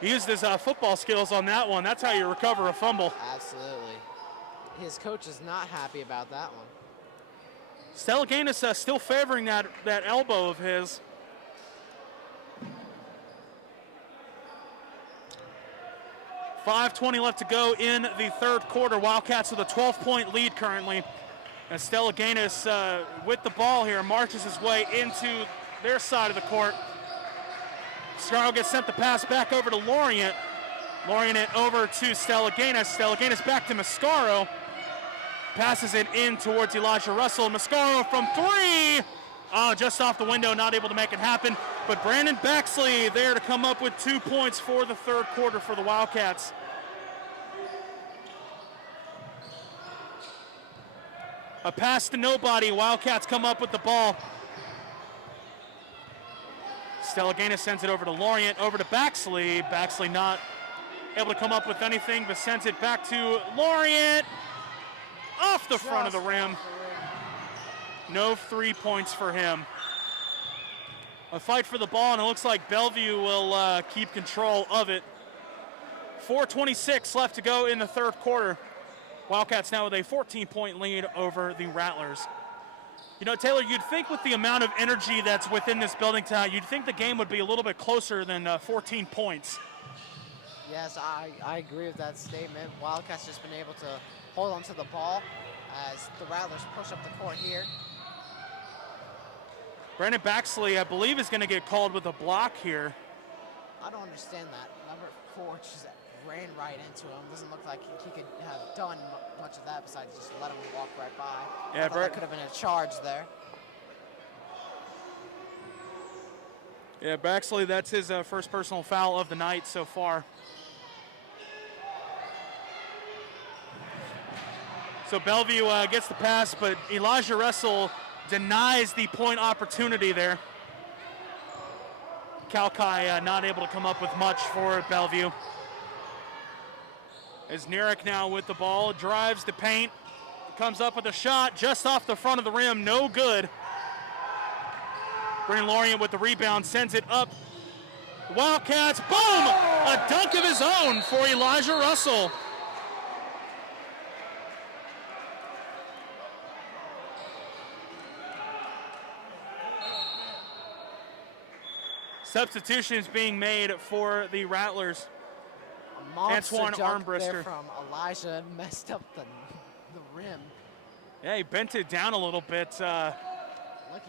He used his football skills on that one. That's how you recover a fumble. Absolutely. His coach is not happy about that one. Stella Gaines still favoring that elbow of his. .5:20 left to go in the third quarter. Wildcats with a 12-point lead currently. And Stella Gaines with the ball here marches his way into their side of the court. Mascaro gets sent the pass back over to Lorient. Lorient it over to Stella Gaines. Stella Gaines back to Mascaro. Passes it in towards Elijah Russell. Mascaro from three. Just off the window, not able to make it happen. But Brandon Baxley there to come up with 2 points for the third quarter for the Wildcats. A pass to nobody. Wildcats come up with the ball. Stella Gaines sends it over to Lorient, over to Baxley. Baxley not able to come up with anything, but sends it back to Lorient. Off the front of the rim. No 3 points for him. A fight for the ball, and it looks like Bellevue will keep control of it. 4:26 left to go in the third quarter. Wildcats now with a 14-point lead over the Rattlers. You know, Taylor, you'd think with the amount of energy that's within this building tonight, you'd think the game would be a little bit closer than 14 points. Yes, I agree with that statement. Wildcats just been able to hold on to the ball as the Rattlers push up the court here. Brandon Baxley, I believe, is going to get called with a block here. I don't understand that. Number 4 just ran right into him. Doesn't look like he could have done much of that besides just let him walk right by. Yeah, I thought that could have been a charge there. Yeah, Baxley, that's his first personal foul of the night so far. So Bellevue gets the pass, but Elijah Russell denies the point opportunity there. Kalkai not able to come up with much for Bellevue. As Nerick now with the ball, drives the paint, comes up with a shot just off the front of the rim, no good. Brendan Lorient with the rebound, sends it up. Wildcats, boom! A dunk of his own for Elijah Russell. Substitutions being made for the Rattlers. Antoine Armbruster from Elijah messed up the rim. Yeah, he bent it down a little bit. Lucky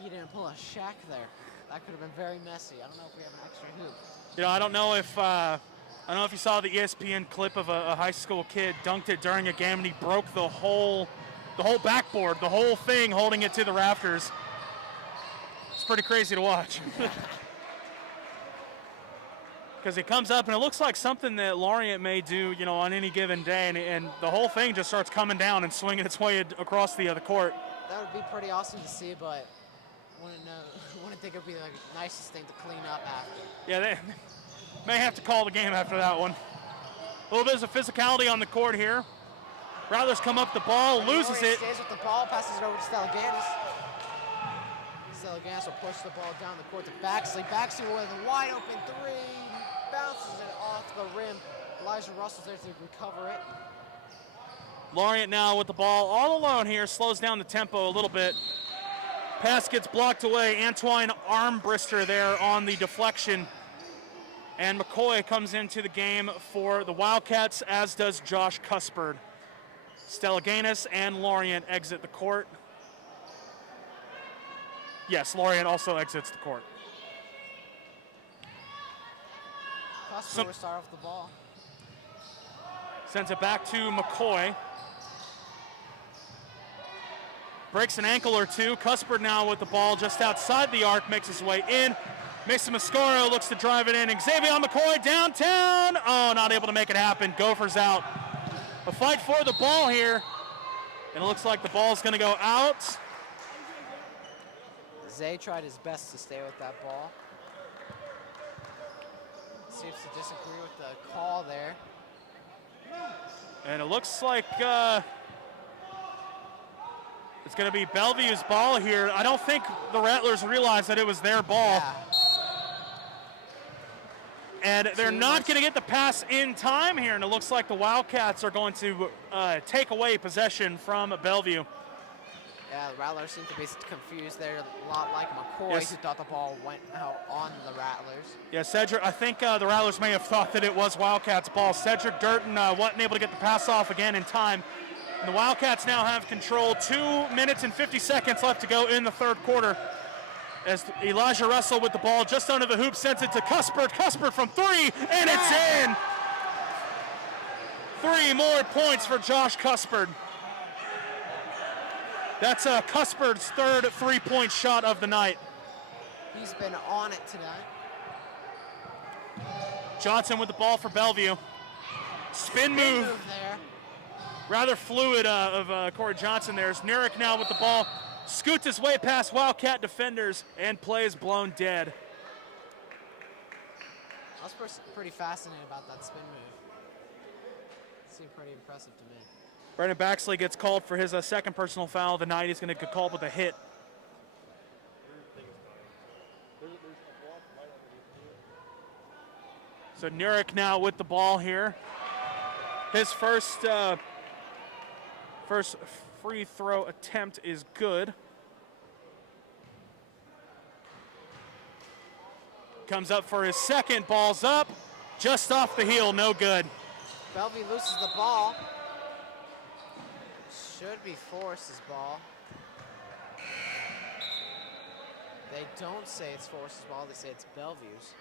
he didn't pull a Shaq there. That could have been very messy. I don't know if we have an extra hoop. You know, I don't know if you saw the ESPN clip of a high school kid dunked it during a game and he broke the whole backboard, the whole thing, holding it to the rafters. It's pretty crazy to watch. because he comes up, and it looks like something that Lorient may do, on any given day, and the whole thing just starts coming down and swinging its way across the other court. That would be pretty awesome to see, but wouldn't think it would be like the nicest thing to clean up after. Yeah, they may have to call the game after that one. A little bit of physicality on the court here. Rattlers come up the ball, loses it. Stays with the ball, passes it over to Stelaganis. Stelaganis will push the ball down the court to Baxley. Baxley with a wide open three. Bounces it off the rim. Elijah Russell's there to recover it. Lorient now with the ball all alone here, slows down the tempo a little bit. Pass gets blocked away. Antoine Armbrister there on the deflection. And McCoy comes into the game for the Wildcats, as does Josh Cuspard. Stelaganis and Lorient exit the court. Yes, Lorient also exits the court. Cuspard will start off the ball. Sends it back to McCoy. Breaks an ankle or two. Cuspard now with the ball just outside the arc, makes his way in. Mason Mascaro looks to drive it in. Xavier McCoy downtown. Oh, not able to make it happen. Gophers out. A fight for the ball here. And it looks like the ball's going to go out. Zay tried his best to stay with that ball. Seems to disagree with the call there. And it looks like it's going to be Bellevue's ball here. I don't think the Rattlers realized that it was their ball. Yeah. And they're not going to get the pass in time here, and it looks like the Wildcats are going to take away possession from Bellevue. Yeah, the Rattlers seem to be confused there, a lot like McCoy, Yes. who thought the ball went out on the Rattlers. Yeah, Cedric, I think the Rattlers may have thought that it was Wildcats' ball. Cedric Durton wasn't able to get the pass off again in time. And the Wildcats now have control. 2 minutes and 50 seconds left to go in the third quarter. As Elijah Russell with the ball just under the hoop sends it to Cuspard. Cuspard from three, and it's in. 3 more points for Josh Cuspard. That's Cuspard's third three-point shot of the night. He's been on it tonight. Johnson with the ball for Bellevue. Spin move. There. Rather fluid of Corey Johnson there. As Nurek now with the ball. Scoots his way past Wildcat defenders and plays blown dead. I was pretty fascinated about that spin move. It seemed pretty impressive to me. Brendan Baxley gets called for his second personal foul of the night. He's going to get called with a hit. So Nurek now with the ball here. His first free throw attempt is good. Comes up for his second, ball's up. Just off the heel, no good. Bellevue loses the ball. Should be Forrest's ball. They don't say it's Forrest's ball, they say it's Bellevue's.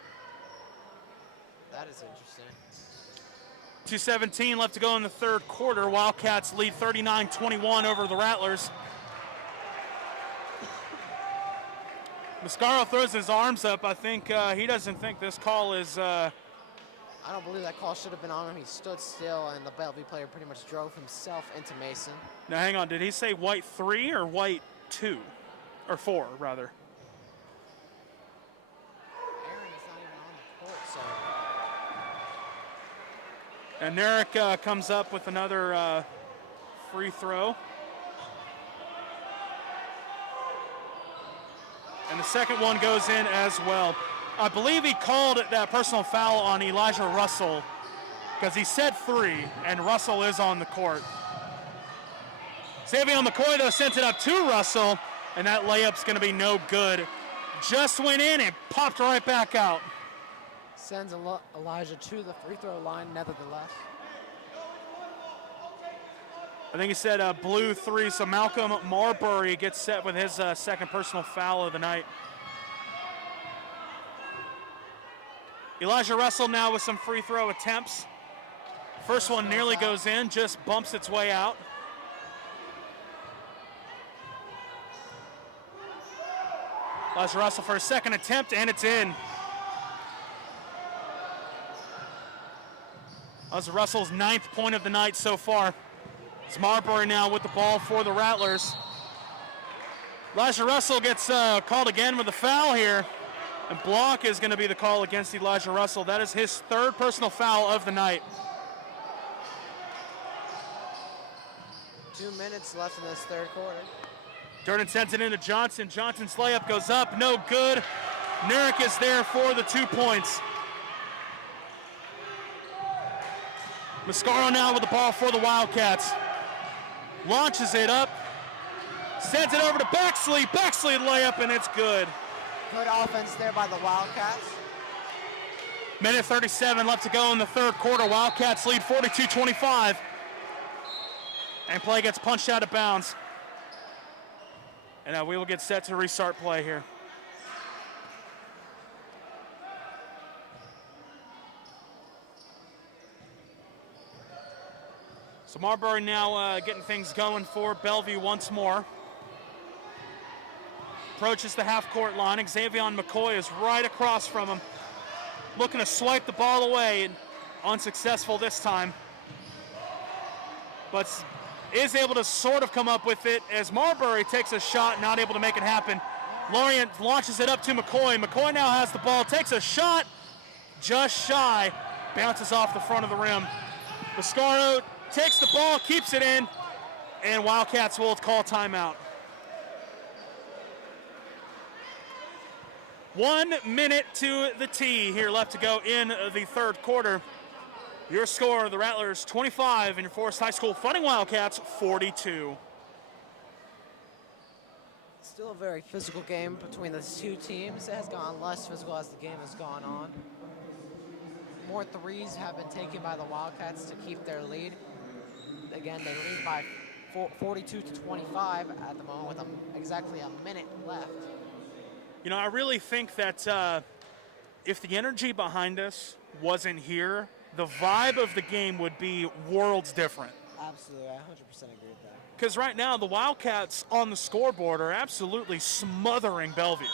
That is interesting. 2:17 left to go in the third quarter. Wildcats lead 39-21 over the Rattlers. Mascaro throws his arms up. I think he doesn't think this call is... I don't believe that call should have been on him. He stood still, and the Bellevue player pretty much drove himself into Mason. Now, hang on. Did he say white 3 or white 2? Or 4, rather? Aaron is not even on the court, so... And Nurek comes up with another free throw. And the second one goes in as well. I believe he called that personal foul on Elijah Russell because he said 3, and Russell is on the court. Xavier McCoy, though, sends it up to Russell, and that layup's going to be no good. Just went in and popped right back out. Sends Elijah to the free throw line, nevertheless. I think he said blue 3, so Malcolm Marbury gets set with his second personal foul of the night. Elijah Russell now with some free throw attempts. First one nearly goes in, just bumps its way out. Elijah Russell for a second attempt, and it's in. That was Russell's 9th point of the night so far. It's Marbury now with the ball for the Rattlers. Elijah Russell gets called again with a foul here. And block is going to be the call against Elijah Russell. That is his 3rd personal foul of the night. 2 minutes left in this 3rd quarter. Durden sends it into Johnson. Johnson's layup goes up, no good. Nurek is there for the 2 points. Mascaro now with the ball for the Wildcats. Launches it up, sends it over to Bexley. Bexley layup, and it's good. Good offense there by the Wildcats. Minute 37 left to go in the 3rd quarter. Wildcats lead 42-25. And play gets punched out of bounds. And we will get set to restart play here. So Marbury now getting things going for Bellevue once more. Approaches the half-court line. Xavier McCoy is right across from him, looking to swipe the ball away, and unsuccessful this time. But is able to sort of come up with it as Marbury takes a shot, not able to make it happen. Lorient launches it up to McCoy. McCoy now has the ball, takes a shot, just shy, bounces off the front of the rim. Mascaro takes the ball, keeps it in, and Wildcats will call timeout. 1 minute to the tee here left to go in the 3rd quarter. Your score, the Rattlers 25 and your Forest High School Fighting Wildcats 42. Still a very physical game between the 2 teams. It has gone less physical as the game has gone on. More threes have been taken by the Wildcats to keep their lead. Again, they lead by 42-25 at the moment with exactly a minute left. You know, I really think that if the energy behind us wasn't here, the vibe of the game would be worlds different. Absolutely, I 100% agree with that. Because right now, the Wildcats on the scoreboard are absolutely smothering Bellevue.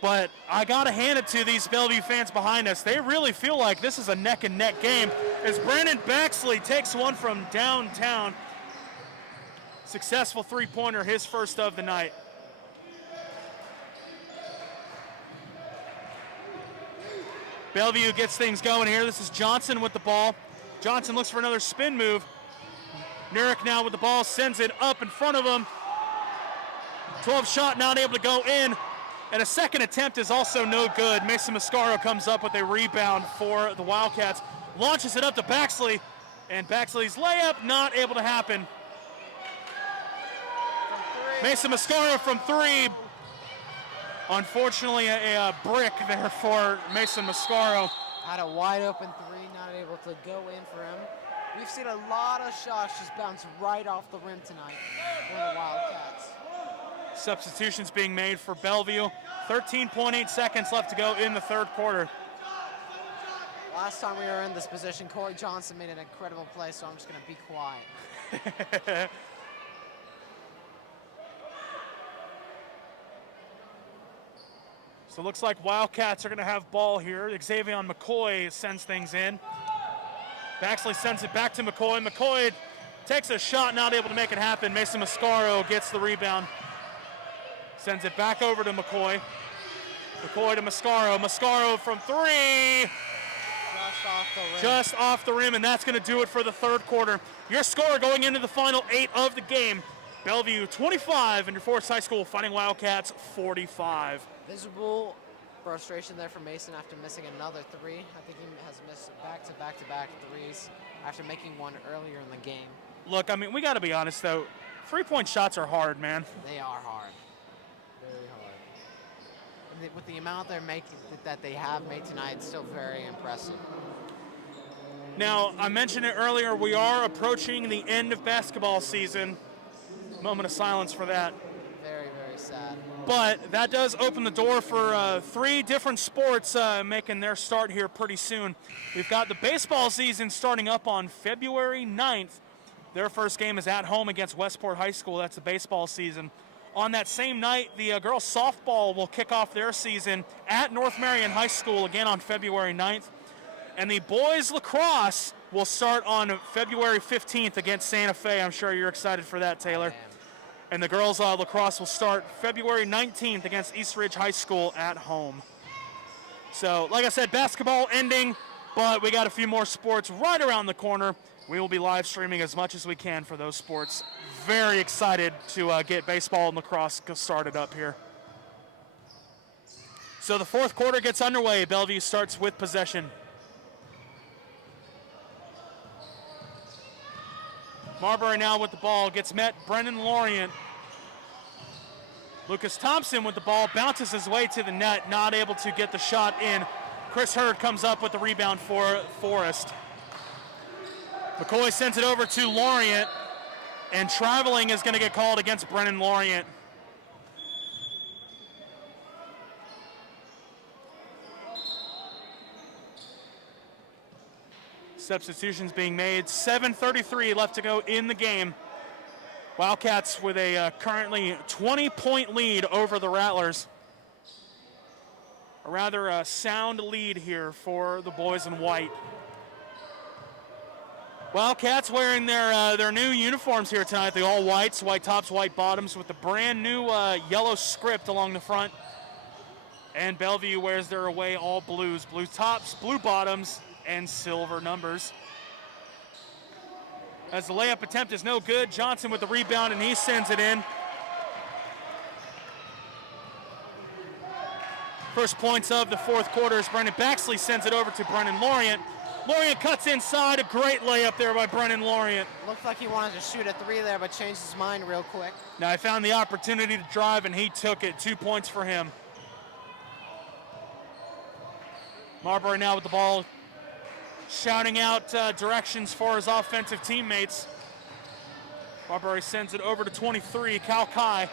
But I got to hand it to these Bellevue fans behind us. They really feel like this is a neck-and-neck game as Brandon Bexley takes one from downtown. Successful three-pointer, his first of the night. Bellevue gets things going here. This is Johnson with the ball. Johnson looks for another spin move. Nurek now with the ball, sends it up in front of him. 12 shot, not able to go in. And a second attempt is also no good. Mason Mascaro comes up with a rebound for the Wildcats. Launches it up to Baxley, and Baxley's layup not able to happen. Mason Mascaro from 3. Unfortunately, a brick there for Mason Mascaro. Had a wide open 3, not able to go in for him. We've seen a lot of shots just bounce right off the rim tonight for the Wildcats. Substitutions being made for Bellevue. 13.8 seconds left to go in the 3rd quarter. Last time we were in this position, Corey Johnson made an incredible play, so I'm just going to be quiet. So it looks like Wildcats are going to have ball here. Xavier McCoy sends things in. Baxley sends it back to McCoy. McCoy takes a shot, not able to make it happen. Mason Mascaro gets the rebound. Sends it back over to McCoy. McCoy to Mascaro. Mascaro from 3. Just off the rim, and that's going to do it for the 3rd quarter. Your score going into the final 8 of the game. Bellevue 25 and your Forest High School Fighting Wildcats 45. Visible frustration there for Mason after missing another 3. I think he has missed back-to-back threes after making one earlier in the game. Look, I mean, we got to be honest, though. 3-point shots are hard, man. They are hard. Very hard. And with the amount they're making, that they have made tonight, it's still very impressive. Now, I mentioned it earlier, we are approaching the end of basketball season. Moment of silence for that. Very, very sad. But that does open the door for 3 different sports making their start here pretty soon. We've got the baseball season starting up on February 9th. Their first game is at home against Westport High School. That's the baseball season. On that same night, the girls softball will kick off their season at North Marion High School again on February 9th. And the boys lacrosse will start on February 15th against Santa Fe. I'm sure you're excited for that, Taylor. And the girls lacrosse will start February 19th against East Ridge High School at home. So, like I said, basketball ending, but we got a few more sports right around the corner. We will be live streaming as much as we can for those sports. Very excited to get baseball and lacrosse started up here. So the fourth quarter gets underway. Bellevue starts with possession. Marbury now with the ball, gets met Brennan Lorient. Lucas Thompson with the ball, bounces his way to the net, not able to get the shot in. Chris Hurd comes up with the rebound for Forrest. McCoy sends it over to Lorient, and traveling is going to get called against Brennan Lorient. Substitutions being made. 7:33 left to go in the game. Wildcats with a currently 20-point lead over the Rattlers. A rather sound lead here for the boys in white. Wildcats wearing their new uniforms here tonight. The all whites, white tops, white bottoms with the brand new yellow script along the front. And Bellevue wears their away all blues. Blue tops, blue bottoms, and silver numbers. As the layup attempt is no good, Johnson with the rebound, and he sends it in. First points of the fourth quarter as Brendan Baxley sends it over to Brennan Lorient. Lorient cuts inside, a great layup there by Brennan Lorient. Looked like he wanted to shoot a three there, but changed his mind real quick. Now he found the opportunity to drive, and he took it. 2 points for him. Marbury now with the ball, shouting out directions for his offensive teammates. Marbury sends it over to 23, Cal Kai.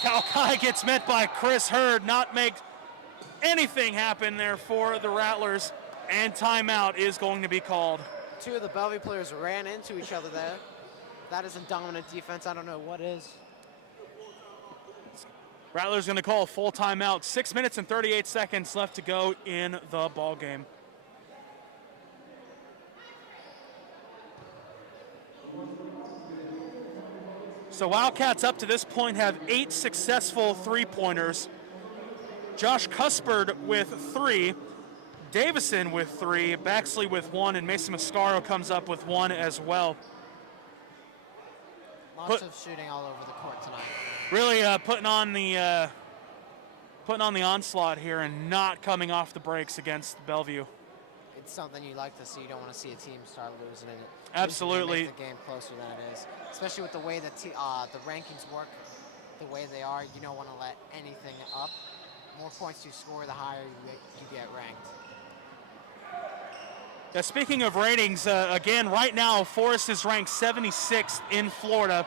Cal Kai gets met by Chris Hurd, not make anything happen there for the Rattlers, and timeout is going to be called. Two of the Bellevue players ran into each other there. That isn't dominant defense. I don't know what is. Rattlers going to call a full timeout. 6 minutes and 38 seconds left to go in the ball game. So Wildcats up to this point have 8 successful three-pointers. Josh Cuspard with 3, Davison with 3, Baxley with 1, and Mason Mascaro comes up with 1 as well. Lots of shooting all over the court tonight. Really putting on the onslaught here and not coming off the breaks against Bellevue. It's something you like to see. You don't want to see a team start losing it. Absolutely. Make the game closer than it is, especially with the way that the rankings work, the way they are. You don't want to let anything up. The more points you score, the higher you get ranked. Now, speaking of ratings, again, right now, Forrest is ranked 76th in Florida.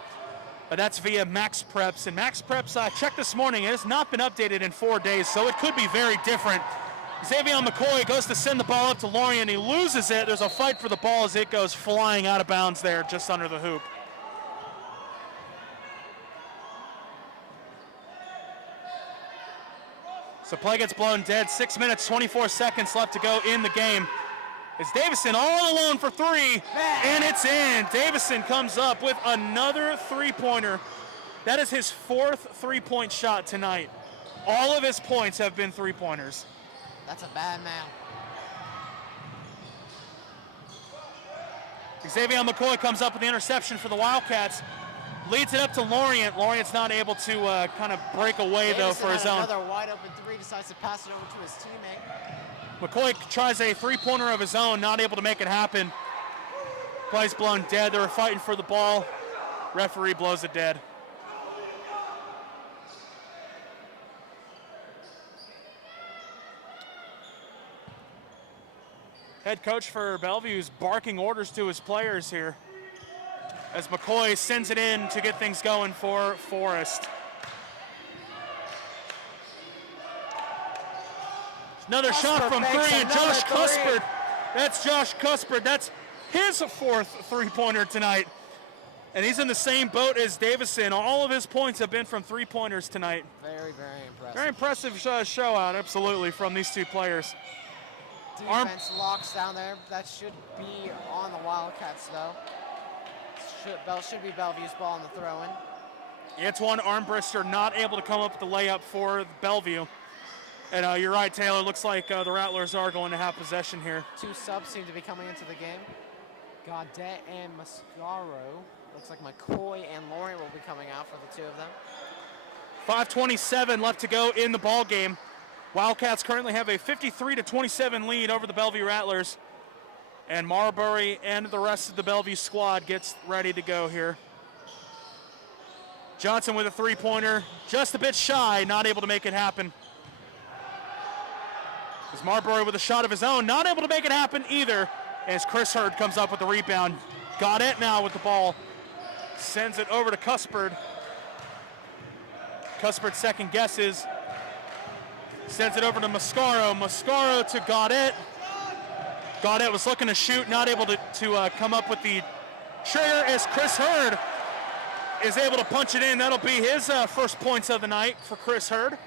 That's via Max Preps. And Max Preps, checked this morning, it has not been updated in 4 days, so it could be very different. Xavier McCoy goes to send the ball up to Lorient. He loses it. There's a fight for the ball as it goes flying out of bounds there just under the hoop. So play gets blown dead. 6 minutes, 24 seconds left to go in the game. It's Davison all alone for 3, and it's in. Davison comes up with another three-pointer. That is his 4th three-point shot tonight. All of his points have been three-pointers. That's a bad man. Xavier McCoy comes up with the interception for the Wildcats. Leads it up to Lorient. Lorient's not able to kind of break away, though, for his own. Another wide-open 3, decides to pass it over to his teammate. McCoy tries a three-pointer of his own, not able to make it happen. Play's blown dead. They were fighting for the ball. Referee blows it dead. Head coach for Bellevue is barking orders to his players here as McCoy sends it in to get things going for Forrest. Another shot from 3, and Josh Cuspard. That's Josh Cuspard. That's his 4th three-pointer tonight. And he's in the same boat as Davison. All of his points have been from three-pointers tonight. Very, very impressive. Very impressive show out, absolutely, from these two players. Defense locks down there. That should be on the Wildcats, though. Should be Bellevue's ball on the throw-in. Antoine Armbrister not able to come up with the layup for Bellevue. And you're right, Taylor. Looks like the Rattlers are going to have possession here. Two subs seem to be coming into the game. Gaudet and Mascaro. Looks like McCoy and Lawrence will be coming out for the two of them. 5:27 left to go in the ball game. Wildcats currently have a 53-27 lead over the Bellevue Rattlers. And Marbury and the rest of the Bellevue squad gets ready to go here. Johnson with a three-pointer, just a bit shy, not able to make it happen. As Marbury with a shot of his own, not able to make it happen either, as Chris Hurd comes up with the rebound. Gaudet now with the ball. Sends it over to Cuspard. Cuspard second guesses. Sends it over to Mascaro. Mascaro to Gaudet. Gaudet was looking to shoot, not able to come up with the trigger as Chris Hurd is able to punch it in. That'll be his first points of the night for Chris Hurd.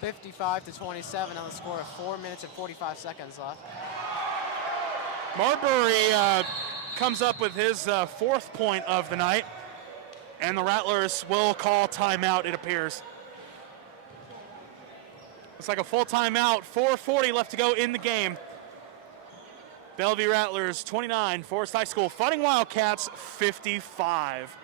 (55-27) on the score of 4 minutes and 45 seconds left. Marbury comes up with his fourth point of the night, and the Rattlers will call timeout, it appears. It's like a full timeout, 4:40 left to go in the game. Bellevue Rattlers 29, Forest High School Fighting Wildcats 55.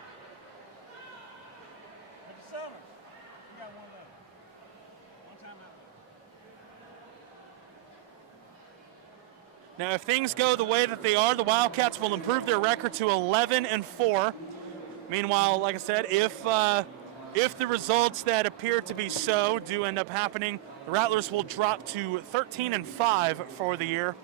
Now, if things go the way that they are, the Wildcats will improve their record to 11-4. Meanwhile, like I said, if the results that appear to be so do end up happening, the Rattlers will drop to 13-5 for the year.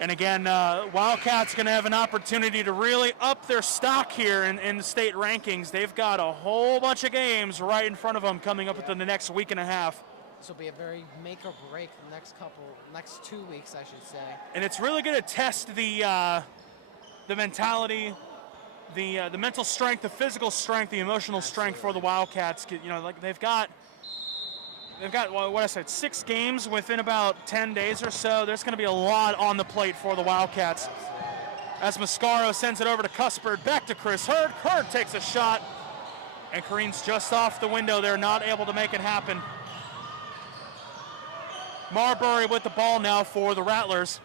And again, Wildcats going to have an opportunity to really up their stock here in the state rankings. They've got a whole bunch of games right in front of them coming up within the next week and a half. This will be a very make or break the next 2 weeks, I should say. And it's really going to test the mentality, the mental strength, the physical strength, the emotional strength for the Wildcats. You know, like they've got what I said, 6 games within about 10 days or so. There's going to be a lot on the plate for the Wildcats. As Mascaro sends it over to Cuspard, back to Chris Hurd. Hurd takes a shot and careens just off the window there, not able to make it happen. Marbury with the ball now for the Rattlers.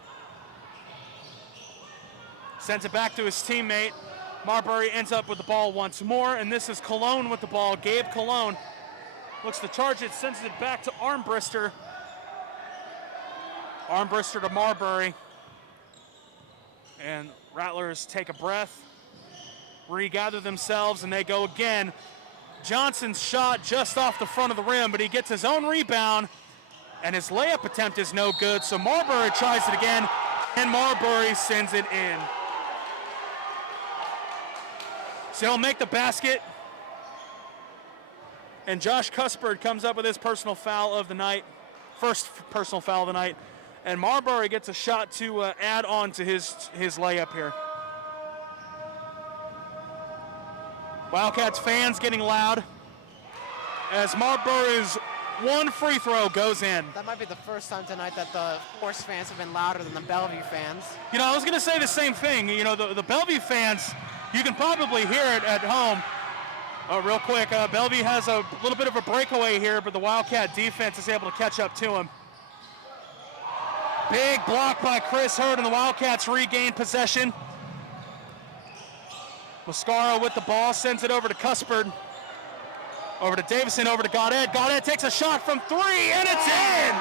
Sends it back to his teammate. Marbury ends up with the ball once more, and this is Cologne with the ball. Gabe Cologne looks to charge it, sends it back to Armbrister. Armbrister to Marbury. And Rattlers take a breath, regather themselves, and they go again. Johnson's shot just off the front of the rim, but he gets his own rebound, and his layup attempt is no good, so Marbury tries it again, and Marbury sends it in. So he'll make the basket, and Josh Cuspard comes up with his personal foul of the night, first personal foul of the night, and Marbury gets a shot to add on to his layup here. Wildcats fans getting loud as Marbury's one free throw goes in. That might be the first time tonight that the Forest fans have been louder than the Bellevue fans. You know, I was going to say the same thing. You know, the Bellevue fans, you can probably hear it at home. Real quick, Bellevue has a little bit of a breakaway here, but the Wildcat defense is able to catch up to him. Big block by Chris Hurd, and the Wildcats regain possession. Mascaro with the ball, sends it over to Cuspard. Over to Davison, over to Gaudet. Gaudet takes a shot from 3, and it's in!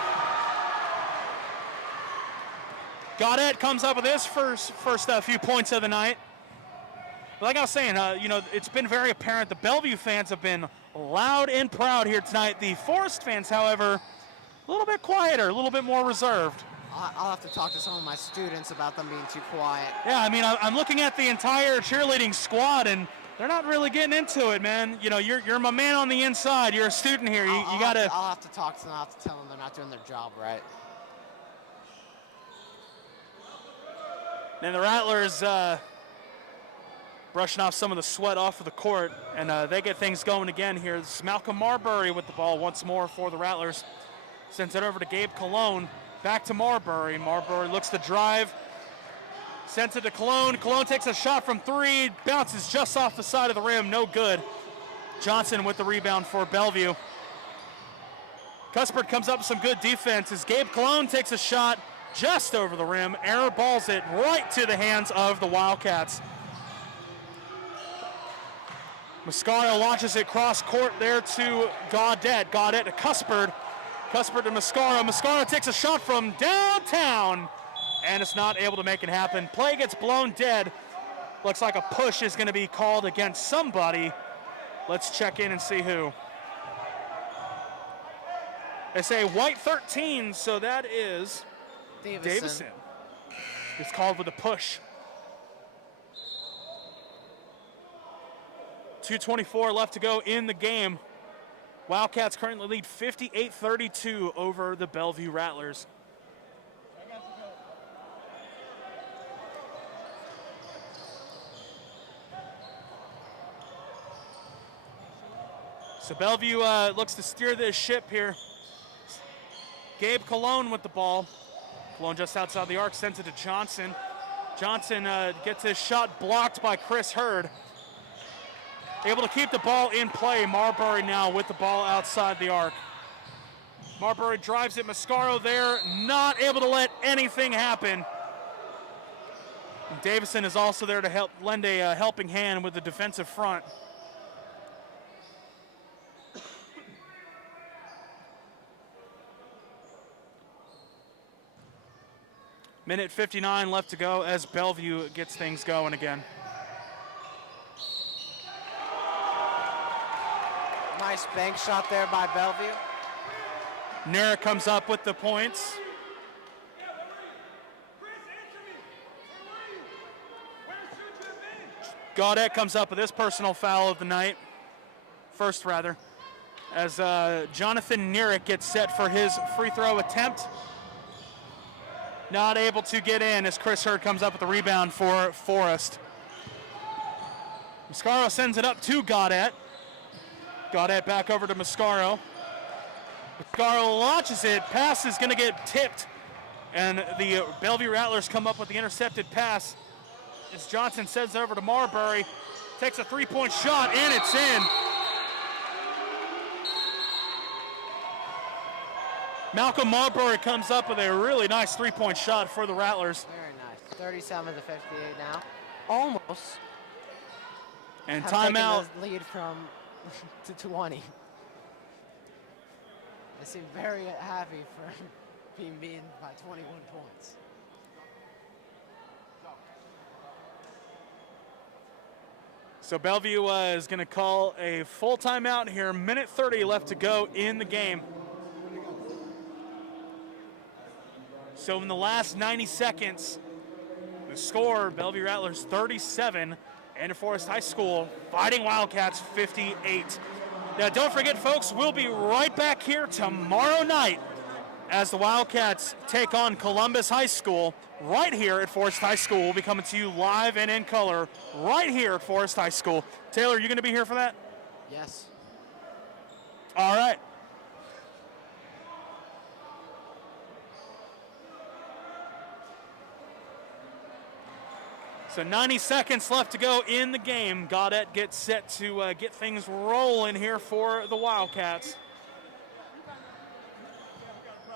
Gaudet comes up with his first few points of the night. Like I was saying, you know, it's been very apparent the Bellevue fans have been loud and proud here tonight. The Forest fans, however, a little bit quieter, a little bit more reserved. I'll have to talk to some of my students about them being too quiet. Yeah, I mean, I'm looking at the entire cheerleading squad, and they're not really getting into it, man. You know, you're my man on the inside. You're a student here. You got to. I'll have to talk to them. I'll have to tell them they're not doing their job right. And the Rattlers brushing off some of the sweat off of the court, and they get things going again here. This is Malcolm Marbury with the ball once more for the Rattlers. Sends it over to Gabe Cologne. Back to Marbury. Marbury looks to drive. Sends it to Cologne. Cologne takes a shot from 3. Bounces just off the side of the rim. No good. Johnson with the rebound for Bellevue. Cuthbert comes up with some good defense as Gabe Cologne takes a shot just over the rim. Air balls it right to the hands of the Wildcats. Mascaro launches it cross court there to Gaudet. Gaudet to Cuthbert. Cuthbert to Mascaro. Mascaro takes a shot from downtown and it's not able to make it happen. Play gets blown dead. Looks like a push is going to be called against somebody. Let's check in and see who. They say white 13, so that is Davison. It's called with a push. 2:24 left to go in the game. Wildcats currently lead 58-32 over the Bellevue Rattlers. So Bellevue looks to steer this ship here. Gabe Cologne with the ball. Cologne just outside the arc, sends it to Johnson. Johnson gets his shot blocked by Chris Hurd. Able to keep the ball in play. Marbury now with the ball outside the arc. Marbury drives it. Mascaro there, not able to let anything happen. And Davison is also there to help lend a helping hand with the defensive front. Minute 59 left to go as Bellevue gets things going again. Nice bank shot there by Bellevue. Nera comes up with the points. Gaudet comes up with his personal foul of the night. First, rather. As Jonathan Nerick gets set for his free throw attempt. Not able to get in as Chris Hurd comes up with the rebound for Forrest. Mascaro sends it up to Gaudet. Gaudet back over to Mascaro. Mascaro launches it. Pass is going to get tipped. And the Bellevue Rattlers come up with the intercepted pass. As Johnson sends it over to Marbury. Takes a three-point shot, and it's in. Malcolm Marbury comes up with a really nice three-point shot for the Rattlers. Very nice. 37 to 58 now. Almost. And have timeout. taken the lead from to 20. They seem very happy for being beaten by 21 points. So Bellevue is going to call a full timeout here. Minute 30 left to go in the game. So in the last 90 seconds, the score, Bellevue Rattlers 37, and Forest High School Fighting Wildcats 58. Now don't forget, folks, we'll be right back here tomorrow night as the Wildcats take on Columbus High School right here at Forest High School. We'll be coming to you live and in color right here at Forest High School. Taylor, you going to be here for that? Yes. All right. So 90 seconds left to go in the game. Gaudet gets set to get things rolling here for the Wildcats.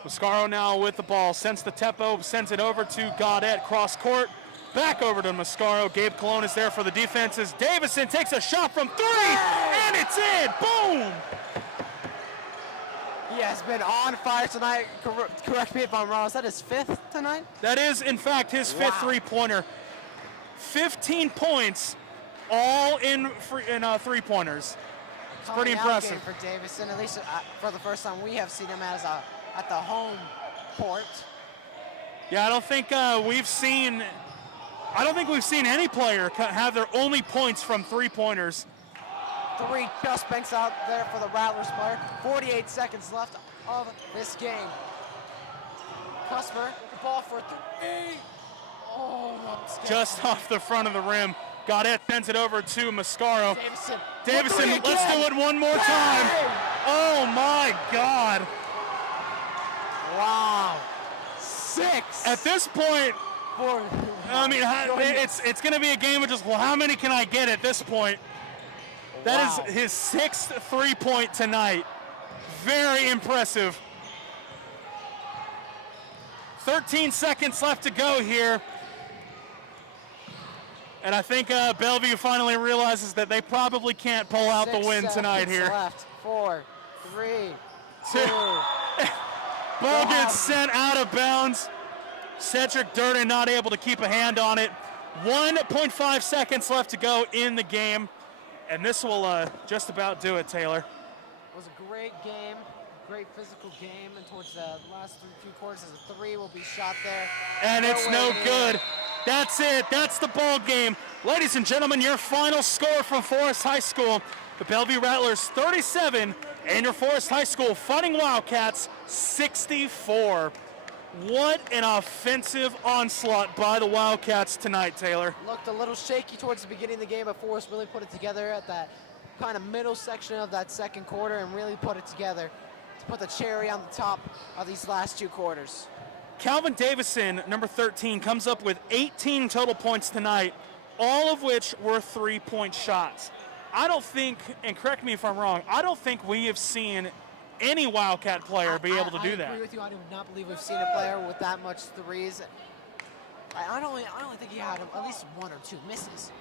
Mascaro now with the ball, sends the tempo, sends it over to Gaudet, cross court, back over to Mascaro. Gabe Cologne is there for the defenses. Davison takes a shot from 3, and it's in, boom! He has been on fire tonight. Correct me if I'm wrong, is that his 5th tonight? That is, in fact, his 5th three-pointer. 15 points, all in three-pointers. It's pretty impressive. Game for Davison, at least for the first time we have seen him as at the home court. Yeah, I don't think we've seen any player have their only points from three-pointers. 3 just banks out there for the Rattlers player. 48 seconds left of this game. Cusper, the ball for 3. just off the front of the rim. Godet sends it over to Mascaro. Davison, let's do it one more time. Oh my God. Wow. 6. At this point, I mean, it's going to be a game of just, well, how many can I get at this point? That is his 6th 3-point tonight. Very impressive. 13 seconds left to go here. And I think Bellevue finally realizes that they probably can't pull out the win tonight here. Left. 4, 3, 2. Ball gets sent out of bounds. Cedric Durden not able to keep a hand on it. 1.5 seconds left to go in the game. And this will just about do it, Taylor. It was a great game, great physical game, and towards the last few quarters, a 3 will be shot there. And it's no good. That's it. That's the ball game. Ladies and gentlemen, your final score from Forest High School. The Bellevue Rattlers 37 and your Forest High School Fighting Wildcats 64. What an offensive onslaught by the Wildcats tonight, Taylor. Looked a little shaky towards the beginning of the game, but Forrest really put it together at that kind of middle section of that second quarter and really put it together to put the cherry on the top of these last 2 quarters. Calvin Davison, number 13, comes up with 18 total points tonight, all of which were 3-point shots. I don't think, and correct me if I'm wrong, I don't think we have seen any Wildcat player be able to do that. I agree with you. I do not believe we've seen a player with that much threes. I only think he had at least 1 or 2 misses,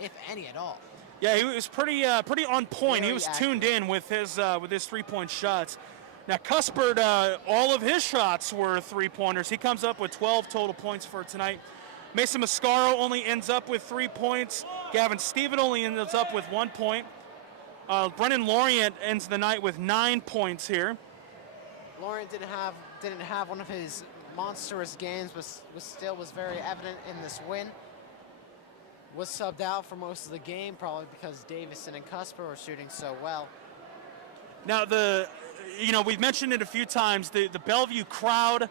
if any at all. Yeah, he was pretty on point. Very he was accurate. tuned in with his 3-point shots. Now Cuthbert, all of his shots were 3-pointers. He comes up with 12 total points for tonight. Mason Mascaro only ends up with 3 points. Gavin Stephen only ends up with 1 point. Brennan Lorient ends the night with 9 points here. Lorient didn't have one of his monstrous games, but still was very evident in this win. Was subbed out for most of the game, probably because Davison and Cusper were shooting so well. Now we've mentioned it a few times. The Bellevue crowd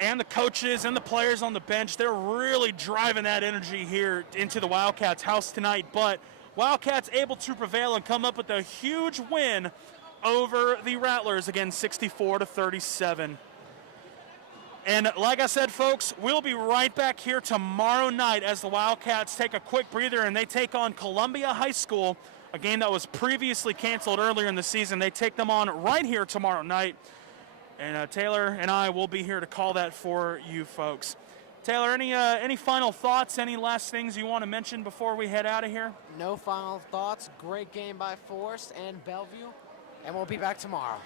and the coaches and the players on the bench, they're really driving that energy here into the Wildcats' house tonight. But Wildcats able to prevail and come up with a huge win over the Rattlers, again 64-37. And like I said, folks, we'll be right back here tomorrow night as the Wildcats take a quick breather and they take on Columbia High School, a game that was previously canceled earlier in the season. They take them on right here tomorrow night. And Taylor and I will be here to call that for you folks. Taylor, any final thoughts, any last things you want to mention before we head out of here? No final thoughts. Great game by Forest and Bellevue, and we'll be back tomorrow.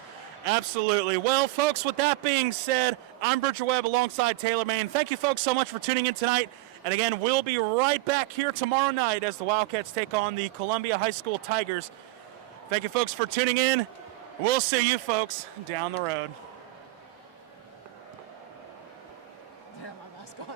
Absolutely. Well, folks, with that being said, I'm Bridger Webb alongside Taylor Main. Thank you, folks, so much for tuning in tonight. And again, we'll be right back here tomorrow night as the Wildcats take on the Columbia High School Tigers. Thank you, folks, for tuning in. We'll see you, folks, down the road. Damn, my mask on.